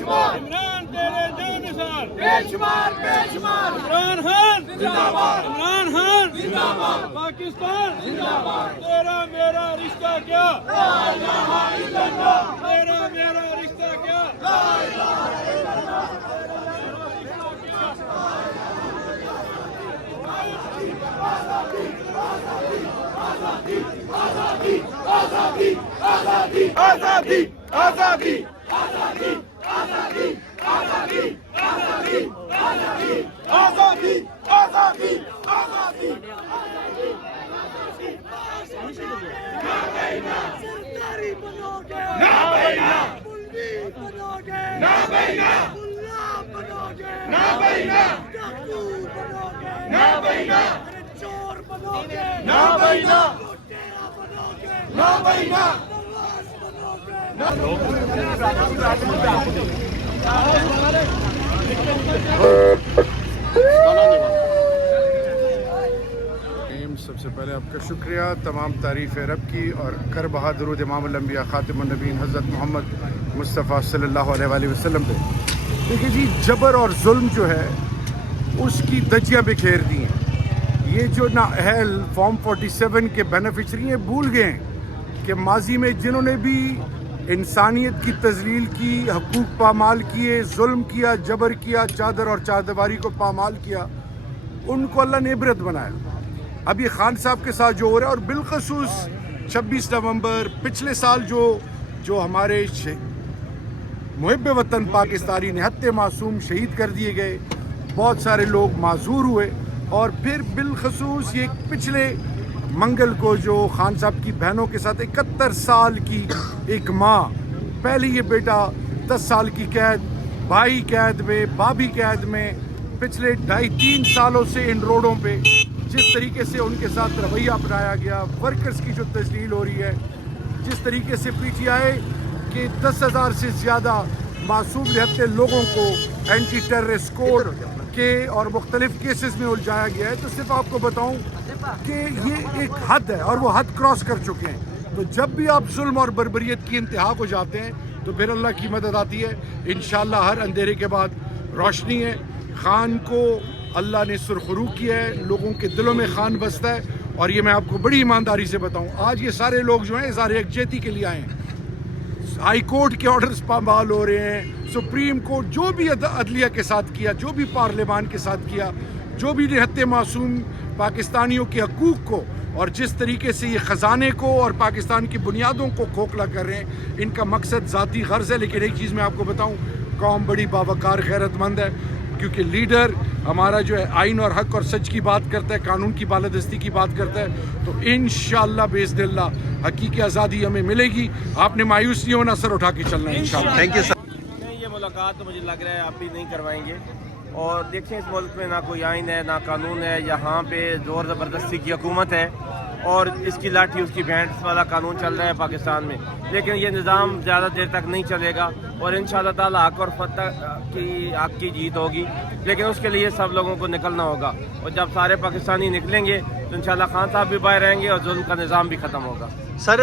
عمران تیرے جانسار بے شمار عمران خان زندہ باد, عمران خان زندہ باد, پاکستان زندہ باد. تیرا میرا رشتہ کیا, لا الہ الا اللہ. تیرا میرا رشتہ کیا, لا الہ الا اللہ. आजादी आजादी आजादी आजादी आजादी आजादी आजादी आजादी आजादी आजादी सरकारी बनोगे ना बहिना मुल्ली बनोगे ना बहिना मुल्ला बनोगे ना बहिना डाकू बनोगे ना बहिना अरे चोर बनोगे ना बहिना लुटेरा बनोगे ना बहिना नवाज बनोगे सबसे पहले आपका शुक्रिया, तमाम तारीफ़ रब की और कर बहादुर इमामुल-अंबिया ख़ातिमुन-नबीयीन हज़रत मोहम्मद मुस्तफ़ा सल्लल्लाहु अलैहि वसल्लम पे। देखिए जी, जबर और जुल्म जो है उसकी धज्जियाँ बिखेर दी हैं। ये जो नाअहल फॉर्म 47 के बेनिफिशरी हैं भूल गए हैं कि माजी में जिन्होंने भी इंसानियत की तज़लील की, हकूक़ पामाल किए, जुल्म किया, जबर किया, चादर और चारदीवारी को पामाल किया, उनको अल्लाह ने इबरत बनाया। अब ये खान साहब के साथ जो हो रहा है, और बिलखसूस 26 नवंबर पिछले साल जो हमारे मुहिब वतन पाकिस्तानी निहत्ते मासूम शहीद कर दिए गए, बहुत सारे लोग माजूर हुए, और फिर बिलखसूस ये पिछले मंगल को जो खान साहब की बहनों के साथ 71 साल की एक माँ, पहले ये बेटा 10 साल की कैद, भाई कैद में, भाभी कैद में, पिछले 2.5-3 सालों से इन रोडों पे जिस तरीके से उनके साथ रवैया अपनाया गया, वर्कर्स की जो तजलील हो रही है, जिस तरीके से पीटीआई के 10,000 से ज़्यादा मासूम रहते लोगों को एंटी टेररिस्ट कोड के और मुख्तलिफ केसेस में उलझाया गया है, तो सिर्फ आपको बताऊं कि ये एक हद है और वो हद क्रॉस कर चुके हैं। तो जब भी आप जुल्म और बर्बरियत की इंतहा को जाते हैं तो फिर अल्लाह की मदद आती है। इंशाअल्लाह हर अंधेरे के बाद रोशनी है। खान को अल्लाह ने सुरखरू किया है, लोगों के दिलों में खान बसता है, और ये मैं आपको बड़ी ईमानदारी से बताऊं, आज ये सारे लोग जो हैं इज़हार यकजहती के लिए आए हैं। हाई कोर्ट के ऑर्डर्स पामाल हो रहे हैं, सुप्रीम कोर्ट जो भी अदलिया के साथ किया, जो भी पार्लियामान के साथ किया, जो भी निहत्ते मासूम पाकिस्तानियों के हकूक़ को और जिस तरीके से ये ख़जाने को और पाकिस्तान की बुनियादों को खोखला कर रहे हैं, इनका मकसद ज़ाती गर्ज है। लेकिन एक चीज़ मैं आपको बताऊँ, कौम बड़ी बावकार गैरतमंद है, क्योंकि लीडर हमारा जो है आइन और हक और सच की बात करता है, कानून की बालादस्ती की बात करता है। तो इंशाअल्लाह बेइज़्निल्लाह हकीकी आज़ादी हमें मिलेगी। आपने मायूस नहीं होना, सर उठा के चलना है इंशाअल्लाह। Thank you sir. नहीं, ये मुलाकात तो मुझे लग रहा है आप भी नहीं करवाएंगे। और देखें, इस मुल्क में ना कोई आइन है, ना कानून है, यहाँ पे ज़ोर ज़बरदस्ती की हुकूमत है और इसकी लाठी उसकी भेंट वाला कानून चल रहा है पाकिस्तान में। लेकिन ये निज़ाम ज़्यादा देर तक नहीं चलेगा और इंशाअल्लाह ताला हक और फतह की जीत होगी। लेकिन उसके लिए सब लोगों को निकलना होगा, और जब सारे पाकिस्तानी निकलेंगे तो इंशाअल्लाह खान साहब भी बाहर रहेंगे और जुल्म का निज़ाम भी ख़त्म होगा। सर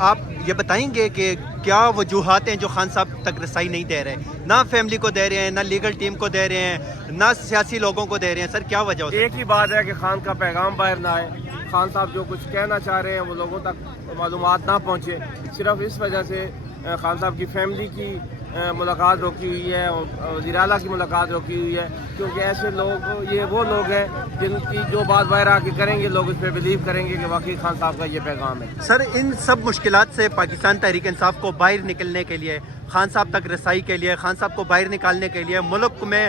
आप ये बताएंगे कि क्या वजूहात हैं जो खान साहब तक रसाई नहीं दे रहे, ना फैमिली को दे रहे हैं, ना लीगल टीम को दे रहे हैं, ना सियासी लोगों को दे रहे हैं? सर क्या वजह हो सकती है? एक ही बात है कि खान का पैगाम बाहर ना आए, खान साहब जो कुछ कहना चाह रहे हैं वो लोगों तक मालूमात ना पहुँचे। सिर्फ इस वजह से खान साहब की फैमिली की मुलाकात रोकी हुई है और वज़ीर आला की मुलाकात रोकी हुई है, क्योंकि ऐसे लोग, ये वो लोग हैं जिनकी जो बात बाहर आके करेंगे लोग उस पर बिलीव करेंगे कि वाकई खान साहब का ये पैगाम है। सर इन सब मुश्किलात से पाकिस्तान तहरीक इंसाफ को बाहर निकलने के लिए, खान साहब तक रसाई के लिए, खान साहब को बाहर निकालने के लिए, मुल्क में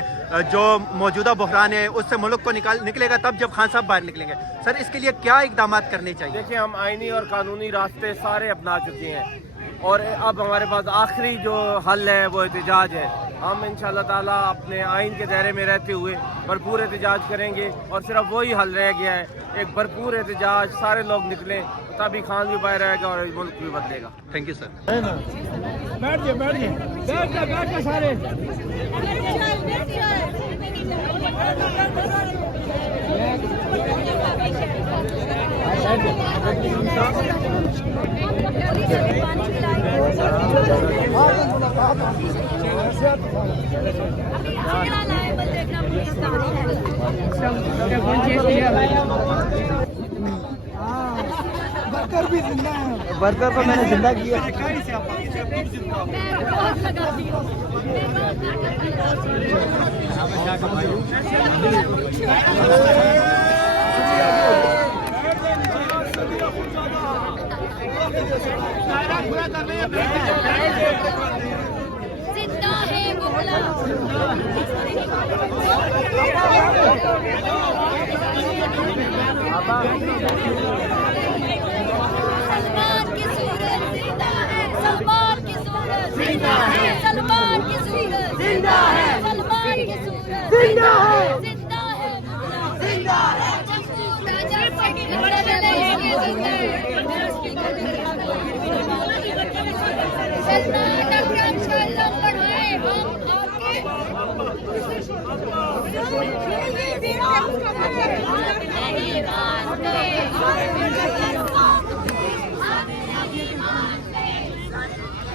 जो मौजूदा बहरान है उससे मुल्क को निकलेगा तब जब खान साहब बाहर निकलेंगे। सर इसके लिए क्या इकदाम करने चाहिए? देखिए, हम आइनी और कानूनी रास्ते सारे अपना चुके हैं और अब हमारे पास आखिरी जो हल है वो एहतजाज है। हम इंशाअल्लाह ताला अपने आइन के दायरे में रहते हुए भरपूर एहतजाज करेंगे और सिर्फ वही हल रह गया है, एक भरपूर एहतजाज, सारे लोग निकलें तभी खान भी बाहर रहेगा और मुल्क भी बदलेगा। Thank you sir. बैठ सारे बर्गर भी जिंदा है। बर्गर को मैंने जिंदा किया। जिंदा है मुगला सलमान की सूरत जिंदा है सलमान की सूरत जिंदा है सलमान की सूरत जिंदा है सलमान की सूरत जिंदा है जिंदा है जिंदा है राजा बड़े रहेंगे सलमान अकरम सल्लम बढ़ाए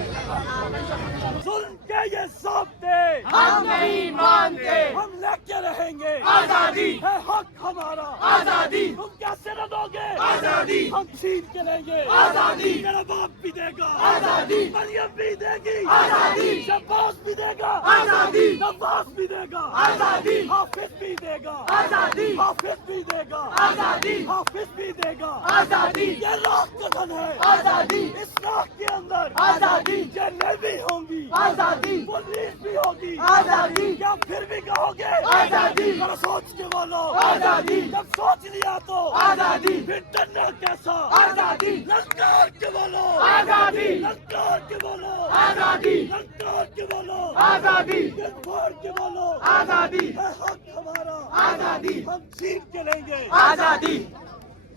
हम जुल्म के ये सौंपते हम नहीं मानते, हम लेके रहेंगे आजादी है हक हमारा आजादी तुम कैसे न दोगे आजादी हम छीन के लेंगे आजादी मेरा बाप भी देगा आजादी मरियम भी देगी आजादी शब्बास भी देगा आजादी नवाज भी देगा आजादी हाफिज भी देगा आजादी हाफिज भी देगा आजादी हाफिज भी देगा आजादी ये राख का धन है आजादी इस राख के अंदर आजादी जेलें भी होंगी आजादी पुलिस भी होगी आजादी क्या फिर भी कहोगे आजादी जरा सोच के बोलो आजादी जब सोच लिया तो आजादी फिर डरना कैसा आजादी ललकार के बोलो आजादी ललकार के बोलो आजादी ललकार के बोलो आजादी दिल फोड़ के बोलो आजादी है हक हमारा आजादी हम छीन के लेंगे आजादी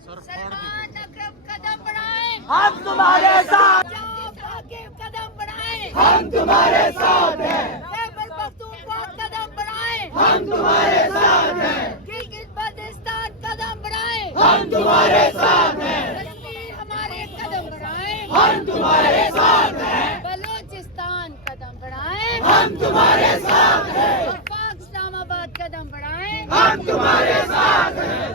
सलमान अकरम कदम बढ़ाएं हम तुम्हारे साथ आगे कदम बढ़ाएं हम तुम्हारे साथ हैं खैबर पख्तूनख्वा कदम बढ़ाएं हम तुम्हारे साथ हैं गिलगित बाल्टिस्तान कदम बढ़ाएं हम तुम्हारे साथ हैं कश्मीर हमारे कदम बढ़ाएं हम तुम्हारे साथ हैं बलूचिस्तान कदम बढ़ाएं हम तुम्हारे साथ हैं और पाक इस्लामाबाद कदम बढ़ाएं हम तुम्हारे साथ हैं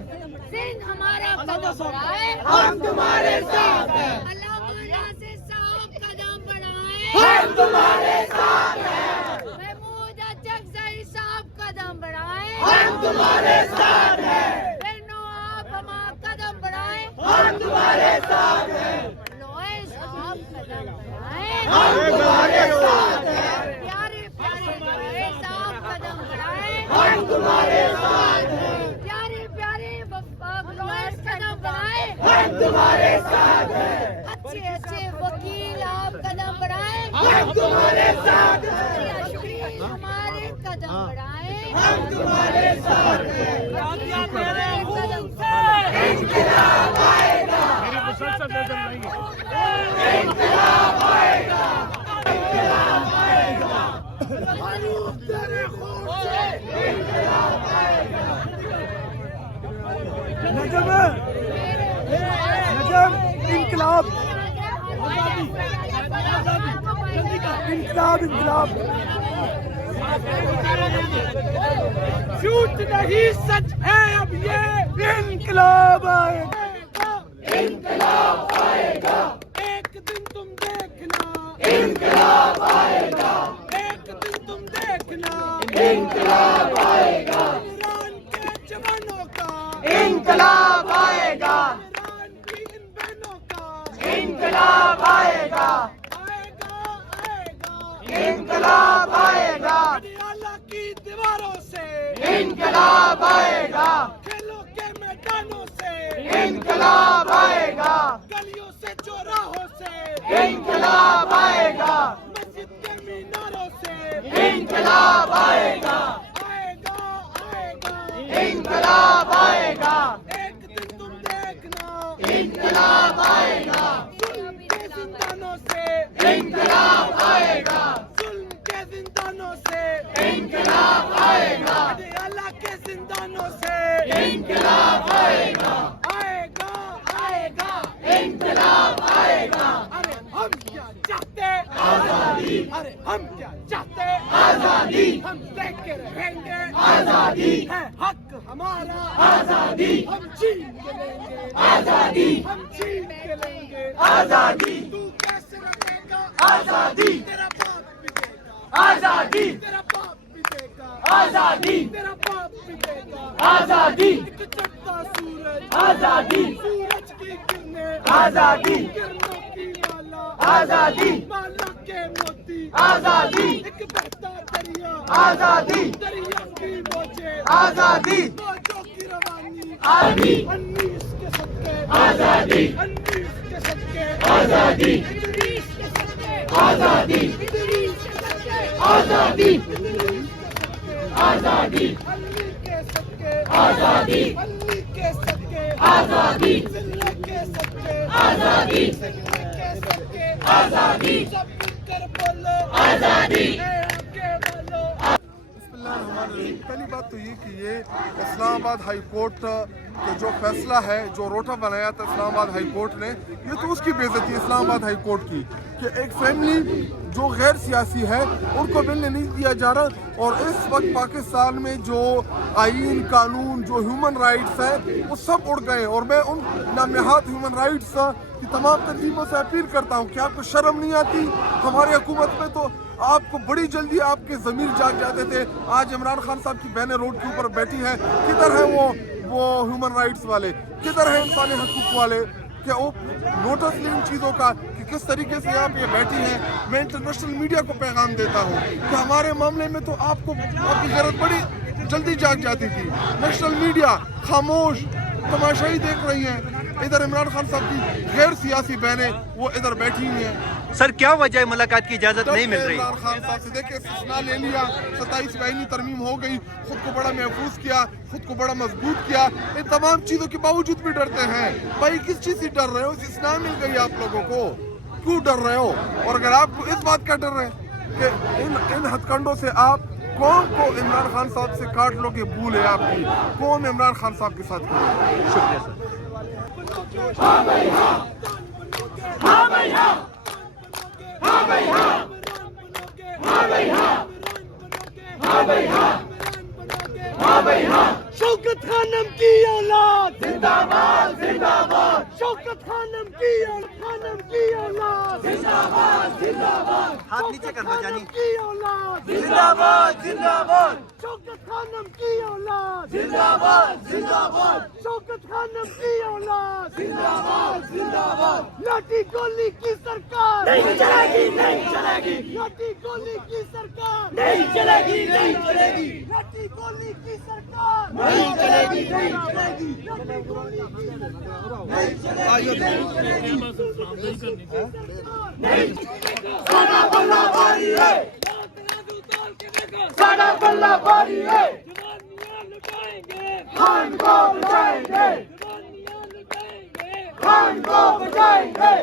सिंध हमारा कदम बढ़ाएं हम तुम्हारे साथ हैं अल्लामा नासिर साहब कदम बढ़ाएं हम तुम्हारे साथ हैं महमूद अचकजई साहब कदम बढ़ाएं हम तुम्हारे साथ हैं बेनो आप हमारा कदम बढ़ाएं हम तुम्हारे साथ हैं लोए साहब कदम बढ़ाएं हम तुम्हारे साथ हैं प्यारे प्यारे लोए साहब कदम बढ़ाएं हम तुम्हारे साथ हैं प्यारे प्यारे लोए कदम बढ़ाएं हम तुम्हारे साथ हैं अच्छे अच्छे वकील आप कदम बढ़ाएं हम तुम्हारे साथ हैं शुक्रिया हमारे कदम बढ़ाएं हम तुम्हारे साथ हैं कदम इंकलाब आएगा इंकलाब आएगा इंकलाब आएगा तेरे खून से इंकलाब आएगा नजम नजम इनकलाब इनकलाब इनकलाब झूठ नहीं सच है अब ये इनकलाब आएगा इंकलाब आएगा एक दिन तुम देखना इंकलाब आएगा एक दिन तुम देखना इंकलाब आएगा ईरान के जवानों का इंकलाब आएगा ईरान की इन बहनों का इंकलाब आएगा आएगा आएगा इंकलाब आएगा पटियाला की दीवारों से इंकलाब आएगा खेलों के मैदानों से इंकलाब आएगा गलियों से चौराहों से इंकलाब आएगा मस्जिद के मीनारों से इंकलाब आएगा आएगा आएगा इंकलाब आएगा एक दिन तुम देखना इंकलाब आएगा जुल्म के जिंदानों से इंकलाब आएगा जुल्म के जिंदानों से इंकलाब आएगा पटियाला के जिंदानों से इंकलाब आएगा आएगा आएगा इंकलाब आएगा अरे हम क्या चाहते आजादी अरे हम क्या चाहते आजादी हम देख के रहेंगे आजादी है हक हमारा आजादी हम छीन के लेंगे आजादी हम छीन के लेंगे आजादी तू कैसे रखेगा आजादी तेरा बाप भी देगा आजादी तेरा बाप भी देगा आजादी तेरा बाप भी देगा आजादी एक चढ़ता सूरज आजादी सूरज की आजादी किरणों की माला आजादी माला के मोती आजादी एक बहता दरिया आजादी दरिया की मौजें आजादी मौजों की रवानी आजादी 19 के सदके आजादी 19 के सदके आजादी 19 के सदके आजादी 19 के सदके आजादी आजादी 19 के सदके आजादी 19 के सदके आजादी आजादी आजादी सब मिलकर बोलो आजादी आपके बोलो। पहली बात तो ये कि ये इस्लामाबाद हाई कोर्ट के जो फैसला है, जो रोटा बनाया था इस्लामाबाद हाई कोर्ट ने, ये तो उसकी बेइज्जती है इस्लामाबाद हाई कोर्ट की कि एक फैमिली जो गैर सियासी है उनको मिलने नहीं दिया जा रहा। और इस वक्त पाकिस्तान में जो आईन कानून जो ह्यूमन राइट्स है वो सब उड़ गए। और मैं उन नामनहाद ह्यूमन राइट्स की तमाम तंजीमों से अपील करता हूँ कि आपको शर्म नहीं आती? हमारी हुकूमत में तो आपको बड़ी जल्दी आपके ज़मीर जाग जाते थे। आज इमरान खान साहब की बहनें रोड के ऊपर बैठी हैं, किधर है वो ह्यूमन राइट्स वाले, किधर है इंसानी हकूक़ वाले? क्या वो नोटिस लें इन चीज़ों का कि किस तरीके से आप ये बैठी हैं? मैं इंटरनेशनल मीडिया को पैगाम देता हूँ कि हमारे मामले में तो आपको आपकी ज़रूरत बड़ी जल्दी जाग जाती थी। नेशनल मीडिया खामोश तमाशाई देख रही हैं। इधर इमरान खान साहब की गैर सियासी बहनें वो इधर बैठी हुई हैं। सर क्या वजह है मुलाकात की इजाजत नहीं मिल रही? इमरान खान साहब से देखिए इस्तिस्ना ले लिया, 27 आईनी तरमीम हो गई, खुद को बड़ा महफूज किया, खुद को बड़ा मजबूत किया। इन तमाम चीज़ों के बावजूद भी डरते हैं। भाई किस चीज़ से डर रहे हो? इस्तिस्ना मिल गई आप लोगों को, क्यों डर रहे हो? और अगर आपको इस बात का डर है कि इन हथकंडों से आप कौन को इमरान खान साहब से काट लोगे, भूल है आपकी, कौन इमरान खान साहब के साथ करेगा? शुक्रिया सर। हाँ भाई हाँ, हाँ भाई हाँ, हाँ भाई हाँ, हाँ भाई हाँ, हाँ भाई हाँ, हाँ भाई हाँ। शौकत खानम की औलाद जिंदाबाद जिंदाबाद, शौकत खानम की औलाद जिंदाबाद जिंदाबाद, हाथ नीचे कर लो जानी। की औलाद जिंदाबाद जिंदाबाद, शौकत खानम की औलाद जिंदाबाद जिंदाबाद, शौकत खानम की औलाद जिंदाबाद जिंदाबाद। लाठी गोली की सरकार नहीं चलेगी, नहीं चलेगी। लाठी गोली की सरकार नहीं चलेगी, नहीं चलेगी। लाठी गोली की सरकार नहीं चलेगी, नहीं चलेगी। लाठी गोली की सरकार नहीं चलेगी, नहीं चलेगी। साडा बल्ला भारी है, साडा बल्ला भारी है। खान को बचाएंगे, खान को बचाएंगे,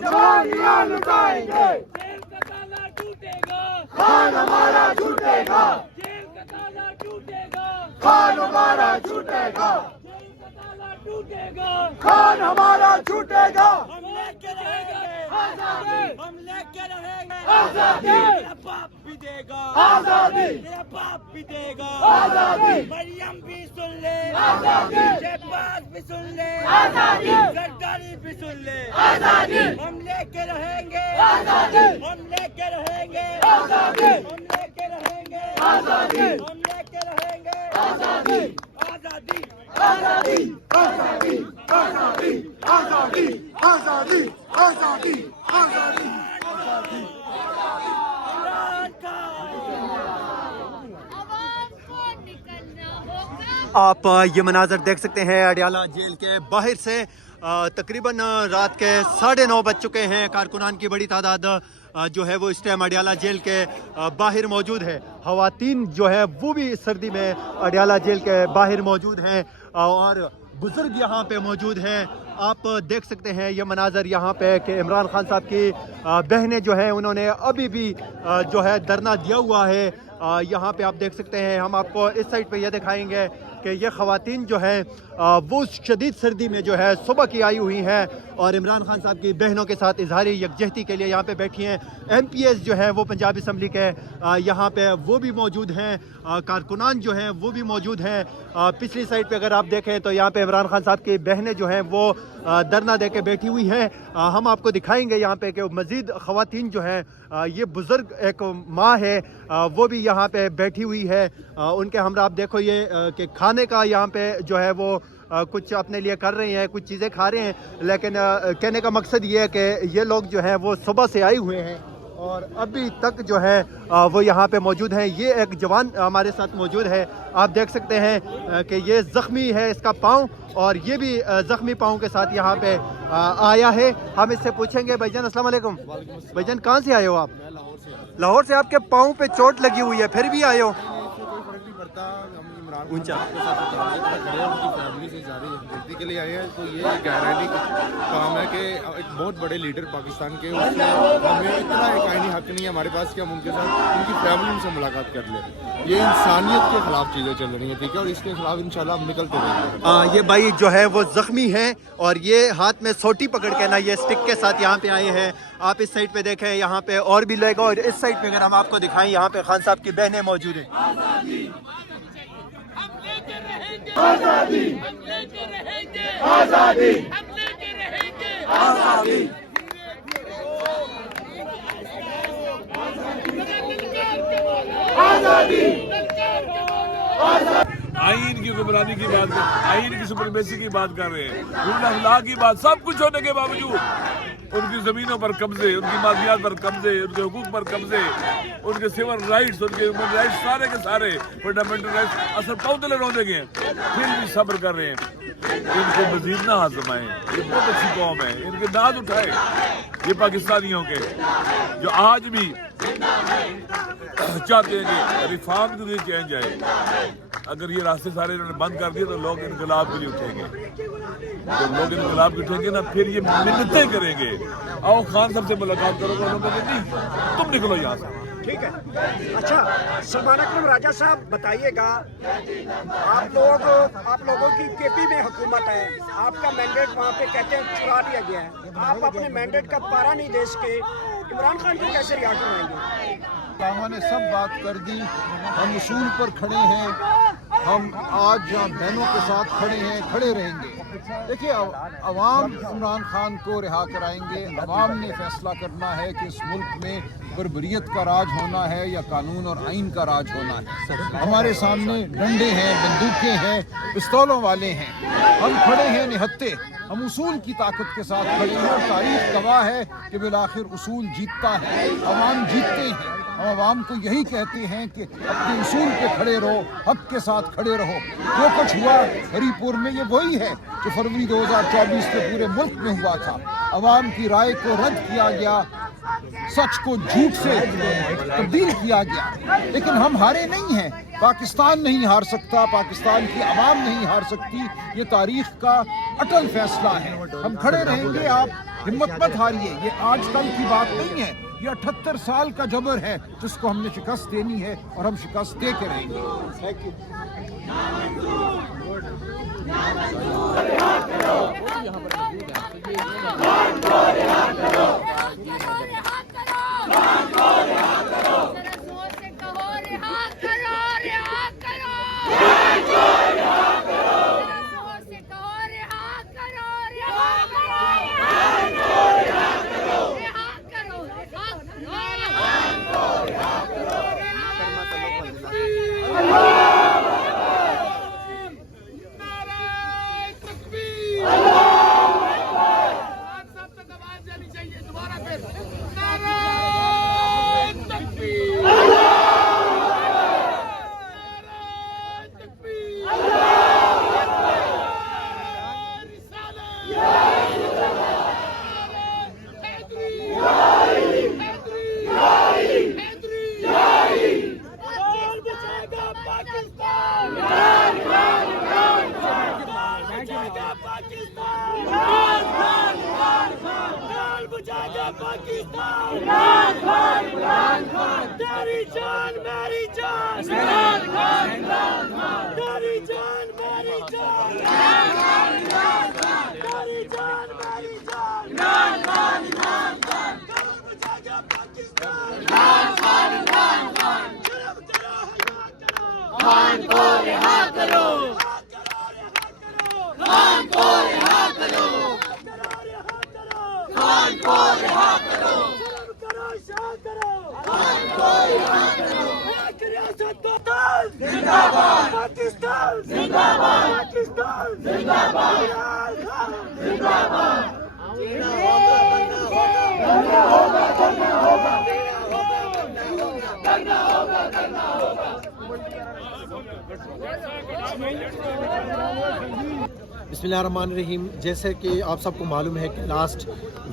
जवानियां लुटाएंगे। जेल का ताला टूटेगा, खान हमारा छूटेगा। जेल का ताला टूटेगा, खान हमारा छूटेगा। जेल का ताला टूटेगा, खान हमारा छूटेगा। हम लेके रहेंगे आजादी, हम लेके रहेंगे आजादी। मेरा बाप भी देगा आजादी, मेरा बाप भी देगा आजादी। मरियम भी सुन ले आजादी, शहबाज भी सुन ले आजादी, सरदारी भी सुन ले आजादी। हम लेके रहेंगे आजादी, हम लेके रहेंगे आजादी, हम लेके रहेंगे आजादी, हम लेके रहेंगे आजादी। आजादी आजादी आजादी आजादी आजादी आजादी आजादी आजादी आजादी। आप ये मनाजर देख सकते हैं अडियाला जेल के बाहर से। तकरीबन रात के 9:30 बज चुके हैं। कारकुनान की बड़ी तादाद जो है वो इस टाइम अडियाला जेल के बाहर मौजूद है। ख़वातीन जो है वो भी इस सर्दी में अडियाला जेल के बाहर मौजूद हैं और बुज़ुर्ग यहाँ पे मौजूद हैं। आप देख सकते हैं ये मनाजर यहाँ पे कि इमरान खान साहब की बहनें जो हैं उन्होंने अभी भी जो है धरना दिया हुआ है। यहाँ पे आप देख सकते हैं, हम आपको इस साइड पे ये दिखाएंगे कि ये ख़वातीन जो है वो शदीद सर्दी में जो है सुबह की आई हुई हैं और इमरान खान साहब की बहनों के साथ इजहार यकजहती के लिए यहाँ पे बैठी हैं। MPs जो है वो पंजाब असम्बली के यहाँ पे वो भी मौजूद हैं, कारकुनान जो हैं वो भी मौजूद हैं। पिछली साइड पे अगर आप देखें तो यहाँ पे इमरान खान साहब की बहनें जो हैं वो धरना दे के बैठी हुई हैं। हम आपको दिखाएंगे यहाँ पे कि मज़ीद ख़वातीन जो हैं, ये बुज़ुर्ग एक माँ है वो भी यहाँ पे बैठी हुई है। उनके हमरा आप देखो ये कि खाने का यहाँ पे जो है वो کچھ اپنے لیے کر رہے ہیں, کچھ چیزیں کھا رہے ہیں, لیکن کہنے کا مقصد یہ ہے کہ یہ لوگ جو ہیں وہ صبح سے آئے ہوئے ہیں اور ابھی تک جو ہے وہ یہاں پہ موجود ہیں. یہ ایک جوان ہمارے ساتھ موجود ہے, آپ دیکھ سکتے ہیں کہ یہ زخمی ہے اس کا پاؤں, اور یہ بھی زخمی پاؤں کے ساتھ یہاں پہ آیا ہے. ہم اس سے پوچھیں گے. بھائی جان السلام علیکم. بھائی جان کہاں سے آئے ہو آپ؟ لاہور سے. آپ کے پاؤں پہ چوٹ لگی ہوئی ہے پھر بھی آئے ہو؟ اونچا فیملی سے زیادہ کے لیے آئے ہیں تو یہ گہرائی کام ہے کہ ایک بہت بڑے لیڈر پاکستان کے, اس میں ہمیں اتنا ایک آئینی حق نہیں ہے ہمارے پاس کہ ہم ان کے ساتھ ان کی فیملی سے ملاقات کر لیں. یہ انسانیت کے خلاف چیزیں چل رہی ہیں, ٹھیک ہے, اور اس کے خلاف انشاءاللہ ہم نکلتے رہیں گے. یہ بھائی جو ہے وہ زخمی ہیں اور یہ ہاتھ میں سوٹی پکڑ کے نا یہ سٹک کے ساتھ یہاں پہ آئے ہیں. آپ اس سائڈ پہ دیکھیں, یہاں پہ اور بھی لوگ, اور اس سائڈ پہ اگر ہم آپ کو دکھائیں یہاں پہ خان صاحب کی بہنیں موجود ہیں. آزادی ہم لیتے رہیں گے, آزادی ہم لیتے رہیں گے, آزادی آئین کی حکمرانی کی بات کر, آئین کی سپریمیسی کی بات کر رہے ہیں, رول آف لا کی بات, سب کچھ ہونے کے باوجود ان کی زمینوں پر قبضے, ان کی مادیات پر قبضے, ان کے حقوق پر قبضے, ان کے سول رائٹس, ان کے ہیومن رائٹس سارے کے سارے فنڈامنٹل رائٹس اثر پودلے رونے گئے ہیں, پھر بھی صبر کر رہے ہیں. ان کو مزید نہ آزمائیں, یہ بہت اچھی قوم ہے, ان کے ناز اٹھائے یہ پاکستانیوں کے جو آج بھی چاہتے ہیں کہ ریفارم کے لیے چینج آئے. اگر یہ راستے سارے انہوں نے بند کر دیے تو لوگ انقلاب کے لیے اٹھیں گے. جب لوگ انقلاب کے اٹھیں گے نا پھر یہ منتیں کریں گے, آؤ خان صاحب سے ملاقات کرو گے, انہوں نے کہا نہیں تم نکلو یہاں سے. ٹھیک ہے. اچھا سلمان اکرم راجہ صاحب بتائیے گا, آپ لوگوں کی کے پی میں حکومت ہے, آپ کا مینڈیٹ وہاں پہ کہتے ہیں چرا لیا گیا ہے, آپ اپنے مینڈیٹ کا پارا نہیں دے سکے, عمران خان کو کیسے رہا کروائیں گے؟ علامہ نے سب بات کر دی, ہم اصول پر کھڑے ہیں, ہم آج جہاں بہنوں کے ساتھ کھڑے ہیں کھڑے رہیں گے. دیکھیے عوام عمران خان کو رہا کرائیں گے, عوام نے فیصلہ کرنا ہے کہ اس ملک میں بربریت کا راج ہونا ہے یا قانون اور آئین کا راج ہونا ہے. ہمارے سامنے ڈنڈے ہیں, بندوقیں ہیں, پستولوں والے ہیں, ہم کھڑے ہیں نہتے, ہم اصول کی طاقت کے ساتھ کھڑے ہیں, اور تاریخ گواہ ہے کہ بالآخر اصول جیتتا ہے, عوام جیتتے ہیں. ہم عوام کو یہی کہتے ہیں کہ اپنے اصول پہ کھڑے رہو, حق کے ساتھ کھڑے رہو. جو کچھ ہوا ہری پور میں یہ وہی ہے جو فروری 2024 کے پورے ملک میں ہوا تھا. عوام کی رائے کو رد کیا گیا, سچ کو جھوٹ سے تبدیل کیا گیا, لیکن ہم ہارے نہیں ہیں. پاکستان نہیں ہار سکتا, پاکستان کی عوام نہیں ہار سکتی, یہ تاریخ کا اٹل فیصلہ ہے. ہم کھڑے رہیں گے, آپ ہمت مت ہاریے. یہ آج کل کی بات نہیں ہے, یہ 78 سال کا جبر ہے جس کو ہم نے شکست دینی ہے, اور ہم شکست دے کے رہیں گے. पाकिस्तान जिंदाबाद, पाकिस्तान जिंदाबाद, इमरान खान जिंदाबाद। बिस्मिल्लाहिर्रहमानिर्रहीम। जैसे कि आप सबको मालूम है कि लास्ट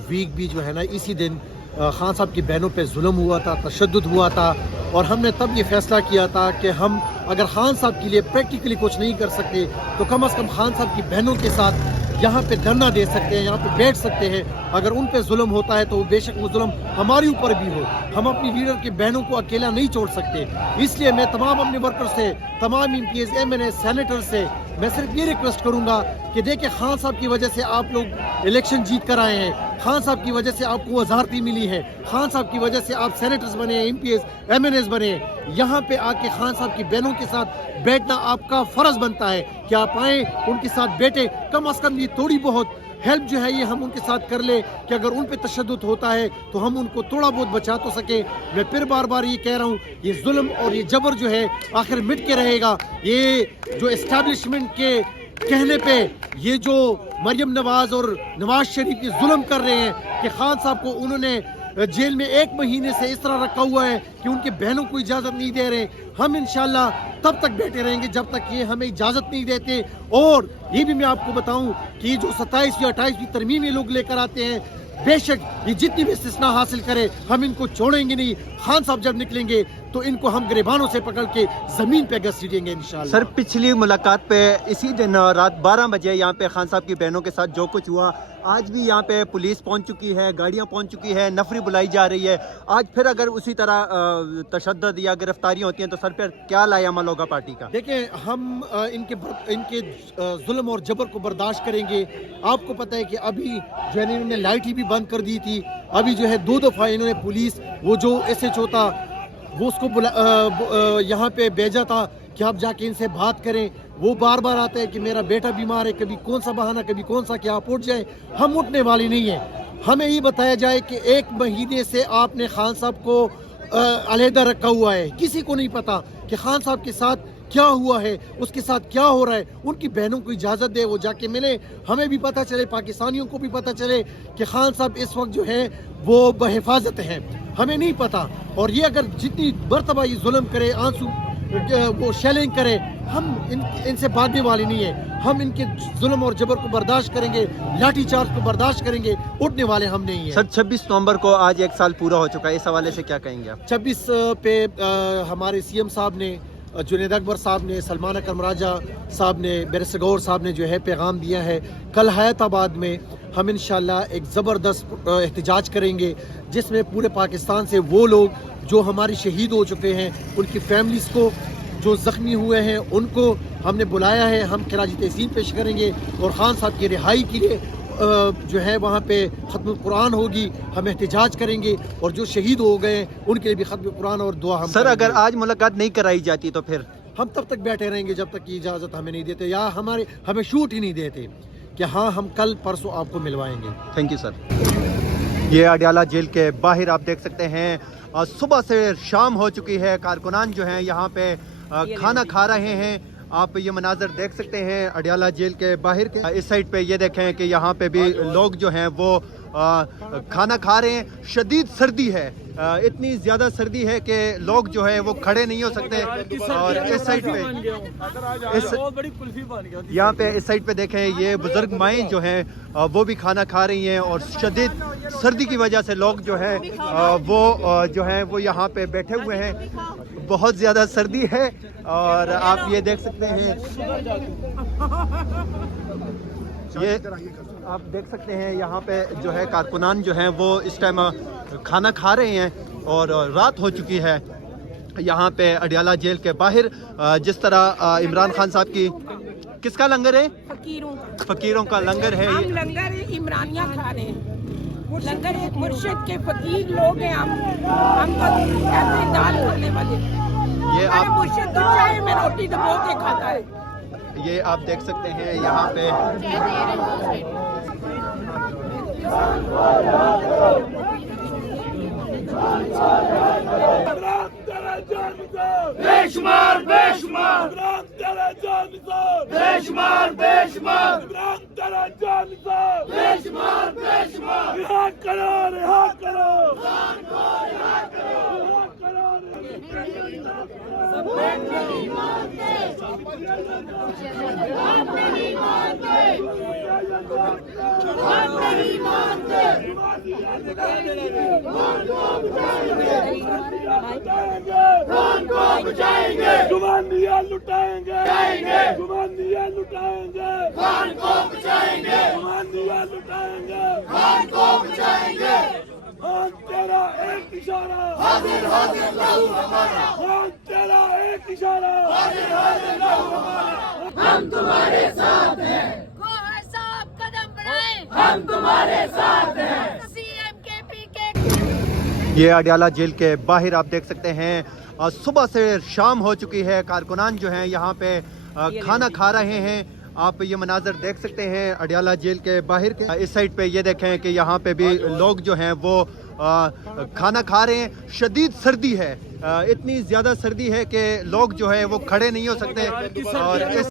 वीक भी जो है ना, इसी दिन खान साहब की बहनों पे जुल्म हुआ था, तशद्दुद हुआ था, और हमने तब ये फैसला किया था कि हम अगर खान साहब के लिए प्रैक्टिकली कुछ नहीं कर सकते तो कम से कम खान साहब की बहनों के साथ यहाँ पे धरना दे सकते हैं, यहाँ पे बैठ सकते हैं। अगर उन पे जुल्म होता है तो बेशक वो जुल्म हमारे ऊपर भी हो, हम अपनी लीडर की बहनों को अकेला नहीं छोड़ सकते। इसलिए मैं तमाम अपने वर्कर से, तमाम MPs, MNA, सेनेटर से मैं सिर्फ ये रिक्वेस्ट करूंगा कि देखिए, खान साहब की वजह से आप लोग इलेक्शन जीत कर आए हैं, खान साहब की वजह से आपको वजारती मिली है, खान साहब की वजह से आप सेनेटर्स बने, MPs, MNAs बने। यहाँ पे आके खान साहब की बहनों के साथ बैठना आपका फर्ज बनता है कि आप आए, उनके साथ बैठे। कम अज़ कम ये थोड़ी बहुत हेल्प जो है ये हम उनके साथ कर ले कि अगर उन पे तशद्दुद होता है तो हम उनको थोड़ा बहुत बचा तो सके। मैं फिर बार बार ये कह रहा हूँ, ये जुल्म और ये जबर जो है आखिर मिट के रहेगा। ये जो एस्टैब्लिशमेंट के कहने पे ये जो मरियम नवाज और नवाज शरीफ ये जुल्म कर रहे हैं कि खान साहब को उन्होंने जेल में 1 महीने से इस तरह रखा हुआ है कि उनके बहनों को इजाज़त नहीं दे रहे। हम इंशाल्लाह तब तक बैठे रहेंगे जब तक ये हमें इजाज़त नहीं देते। और ये भी मैं आपको बताऊं कि ये जो 27वीं 28वीं तरमीम ये लोग लेकर आते हैं, बेशक ये जितनी भी इस्तिस्ना हासिल करे, हम इनको छोड़ेंगे नहीं। खान साहब जब निकलेंगे तो इनको हम गिरबानों से पकड़ के जमीन पे घसीटेंगे इंशाल्लाह। सर, पिछली मुलाकात पे इसी दिन रात 12 बजे यहाँ पे खान साहब की बहनों के साथ जो कुछ हुआ, आज भी यहाँ पे पुलिस पहुँच चुकी है, गाड़ियाँ पहुँच चुकी है, नफरी बुलाई जा रही है। आज फिर अगर उसी तरह तशद्दुद या गिरफ्तारियाँ होती हैं तो सर फिर क्या लाएअमल होगा पार्टी का? देखिए, हम इनके जुल्म और जबर को बर्दाश्त करेंगे। आपको पता है कि अभी जो है इन्होंने लाइट ही भी बंद कर दी थी। अभी जो है 2 दफ़ा इन्होंने पुलिस, वो जो SHO था वो उसको यहाँ पे भेजा था कि आप जाके इनसे बात करें। वो बार बार आते हैं कि मेरा बेटा बीमार है, कभी कौन सा बहाना, कभी कौन सा, क्या आप उठ जाए। हम उठने वाले नहीं हैं। हमें ये बताया जाए कि 1 महीने से आपने खान साहब को अलहदा रखा हुआ है, किसी को नहीं पता कि खान साहब के साथ क्या हुआ है, उसके साथ क्या हो रहा है। उनकी बहनों को इजाज़त दे, वो जाके मिले, हमें भी पता चले, पाकिस्तानियों को भी पता चले कि खान साहब इस वक्त जो है वो बहिफाजत हैं। हमें नहीं पता। और ये अगर जितनी मरतबा ये जुल्म करे, आंसू वो शेलिंग करे, हम इनसे भागने वाले नहीं है। हम इनके जुल्म और जबर को बर्दाश्त करेंगे, लाठी चार्ज को बर्दाश्त करेंगे, उठने वाले हम नहीं है। सर, 26 नवंबर को आज 1 साल पूरा हो चुका है, इस हवाले से क्या कहेंगे आप? 26 पे हमारे CM साहब ने, जुनैद अकबर साहब ने, सलमान अकरम राजा साहब ने, बैरिस्टर गौहर साहब ने जो है पैगाम दिया है। कल हैदराबाद में हम इंशाल्लाह एक ज़बरदस्त एहतजाज करेंगे जिसमें पूरे पाकिस्तान से वो लोग जो हमारे शहीद हो चुके हैं, उनकी फैमिलीज़ को, जो ज़ख्मी हुए हैं, उनको हमने बुलाया है। हम खराज तहसीन पेश करेंगे और ख़ान साहब की रिहाई के लिए जो है वहाँ पे ख़त्म कुरान होगी, हम एहतजाज करेंगे। और जो शहीद हो गए उनके लिए भी ख़त्म कुरान और दुआ हम सर, अगर आज मुलाकात नहीं कराई जाती तो फिर हम तब तक बैठे रहेंगे जब तक की इजाज़त हमें नहीं देते, या हमें शूट ही नहीं देते कि हाँ हम कल परसों आपको मिलवाएंगे। Thank you sir. ये अडयाला जेल के बाहर आप देख सकते हैं, सुबह से शाम हो चुकी है, कारकुनान जो हैं यहाँ पे खाना खा रहे हैं। आप ये मनाजर देख सकते हैं अडयाला जेल के बाहर के। इस साइड पे ये देखें कि यहाँ पे भी लोग जो हैं वो खाना खा रहे हैं। शदीद सर्दी है, इतनी ज़्यादा सर्दी है कि लोग जो है वो खड़े नहीं हो सकते। और इस साइड पे यहाँ पे इस साइड पे देखें, ये बुजुर्ग माएँ जो हैं वो भी खाना खा रही हैं। और शदीद सर्दी की वजह से लोग जो है वो जो है वो यहाँ पे बैठे हुए हैं। बहुत ज़्यादा सर्दी है और आप ये देख सकते हैं, ये आप देख सकते हैं यहाँ पे जो है कारकुनान जो हैं वो इस टाइम खाना खा रहे हैं। और रात हो चुकी है यहाँ पे अडयाला जेल के बाहर। जिस तरह इमरान खान साहब की, किसका लंगर है? फकीरों का लंगर है। हम लंगर इमरानिया खा रहे हैं। लंगर एक मुर्शिद के फकीर लोग हैं। हम ऐसे दाल खाने वाले। ये आप मुर्शिद तो चाय में रोटी डुबो के खाता है। ये आप देख सकते हैं यहाँ पे बेशुमार बेशुमार इमरान तेरा जानसार बेशुमार बेशुमार इमरान तेरा जानसार बेशुमार बेशुमार रिहा करो इमरान को रिहा करो सब नहीं मानते हम नहीं मानते जुबानियाँ लुटाएंगे जुबानियाँ लुटाएंगे खान को बचाएंगे जुबानियाँ लुटाएंगे खान को बचाएंगे खान तेरा एक इशारा हाजिर हाजिर लहू हमारा खान तेरा एक इशारा हाजिर हाजिर लहू हमारा हम तुम्हारे साथ हैं गौहर साहब कदम बढ़ाएं हम तुम्हारे साथ हैं सीएम के पीके ये अडियाला जेल के बाहर आप देख सकते हैं सुबह से शाम हो चुकी है। कारकुनान जो हैं यहाँ पे खाना खा रहे हैं। आप ये मनाजर देख सकते हैं अडियाला जेल के बाहर के। इस साइड पे ये देखें कि यहाँ पे भी लोग जो हैं वो खाना खा रहे हैं। शदीद सर्दी है, इतनी ज़्यादा सर्दी है कि लोग जो है वो खड़े नहीं हो सकते और इस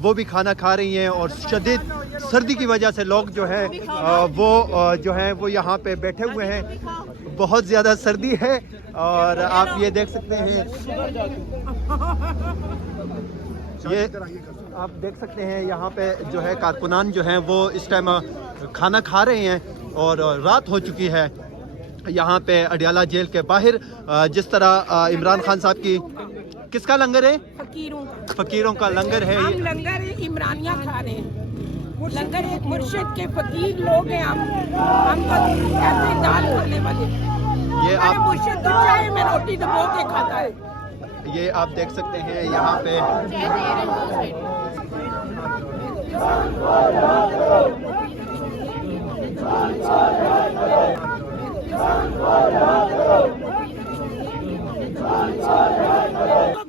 वो भी खाना खा रही हैं और शदीद सर्दी की वजह से लोग जो है वो जो है वो यहाँ पे बैठे हुए हैं। बहुत ज़्यादा सर्दी है और आप ये देख सकते हैं, ये आप देख सकते हैं यहाँ पे जो है कारकुनान जो हैं वो इस टाइम खाना खा रहे हैं और रात हो चुकी है। यहाँ पे अडियाला जेल के बाहर जिस तरह इमरान खान साहब की किसका लंगर है? फकीरों का लंगर है। हम लंगर इमरानिया खा रहे हैं। लंगर एक मुर्शिद के फकीर लोग हैं। हम ऐसे दाल खाने वाले। ये आप मुर्शिद तो चाय में रोटी दबो के खाता है। ये आप देख सकते हैं यहाँ पे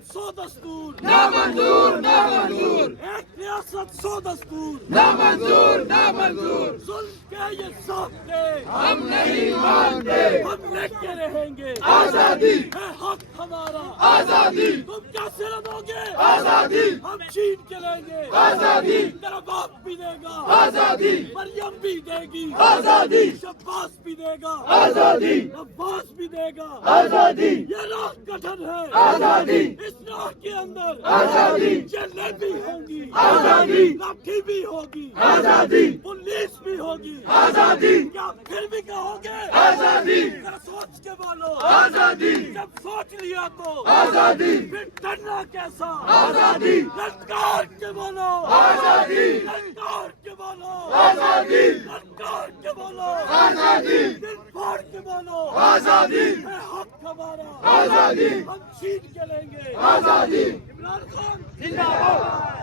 सौ दस्तूर ना मंजूर ना मंजूर एक रियासत सौ दस्तूर ना मंजूर ना मंजूर जुल्म के ये साथे हम नहीं मानते हम लेके रहेंगे आजादी है हक हमारा आजादी तुम कैसे रहोगे आजादी हम छीन के लेंगे आजादी तेरा बाप भी देगा आजादी मरियम भी देगी आजादी शब्बास भी देगा आजादी अब्बास भी देगा आजादी ये राह कठिन है आजादी इस राह के अंदर आजादी जेलें भी होंगी आजादी लाठी भी होगी आजादी पुलिस भी होगी आजादी क्या फिर भी कहोगे आजादी क्या सोच के बोलो आजादी जब सोच लिया तो आजादी फिर डरना कैसा आजादी ललकार के बोलो आजादी ललकार के बोलो आजादी ललकार के बोलो आजादी दिल फाड़ के बोलो आजादी है हक हमारा आजादी हम छीन के लेंगे आजादी इमरान खान जिंदाबाद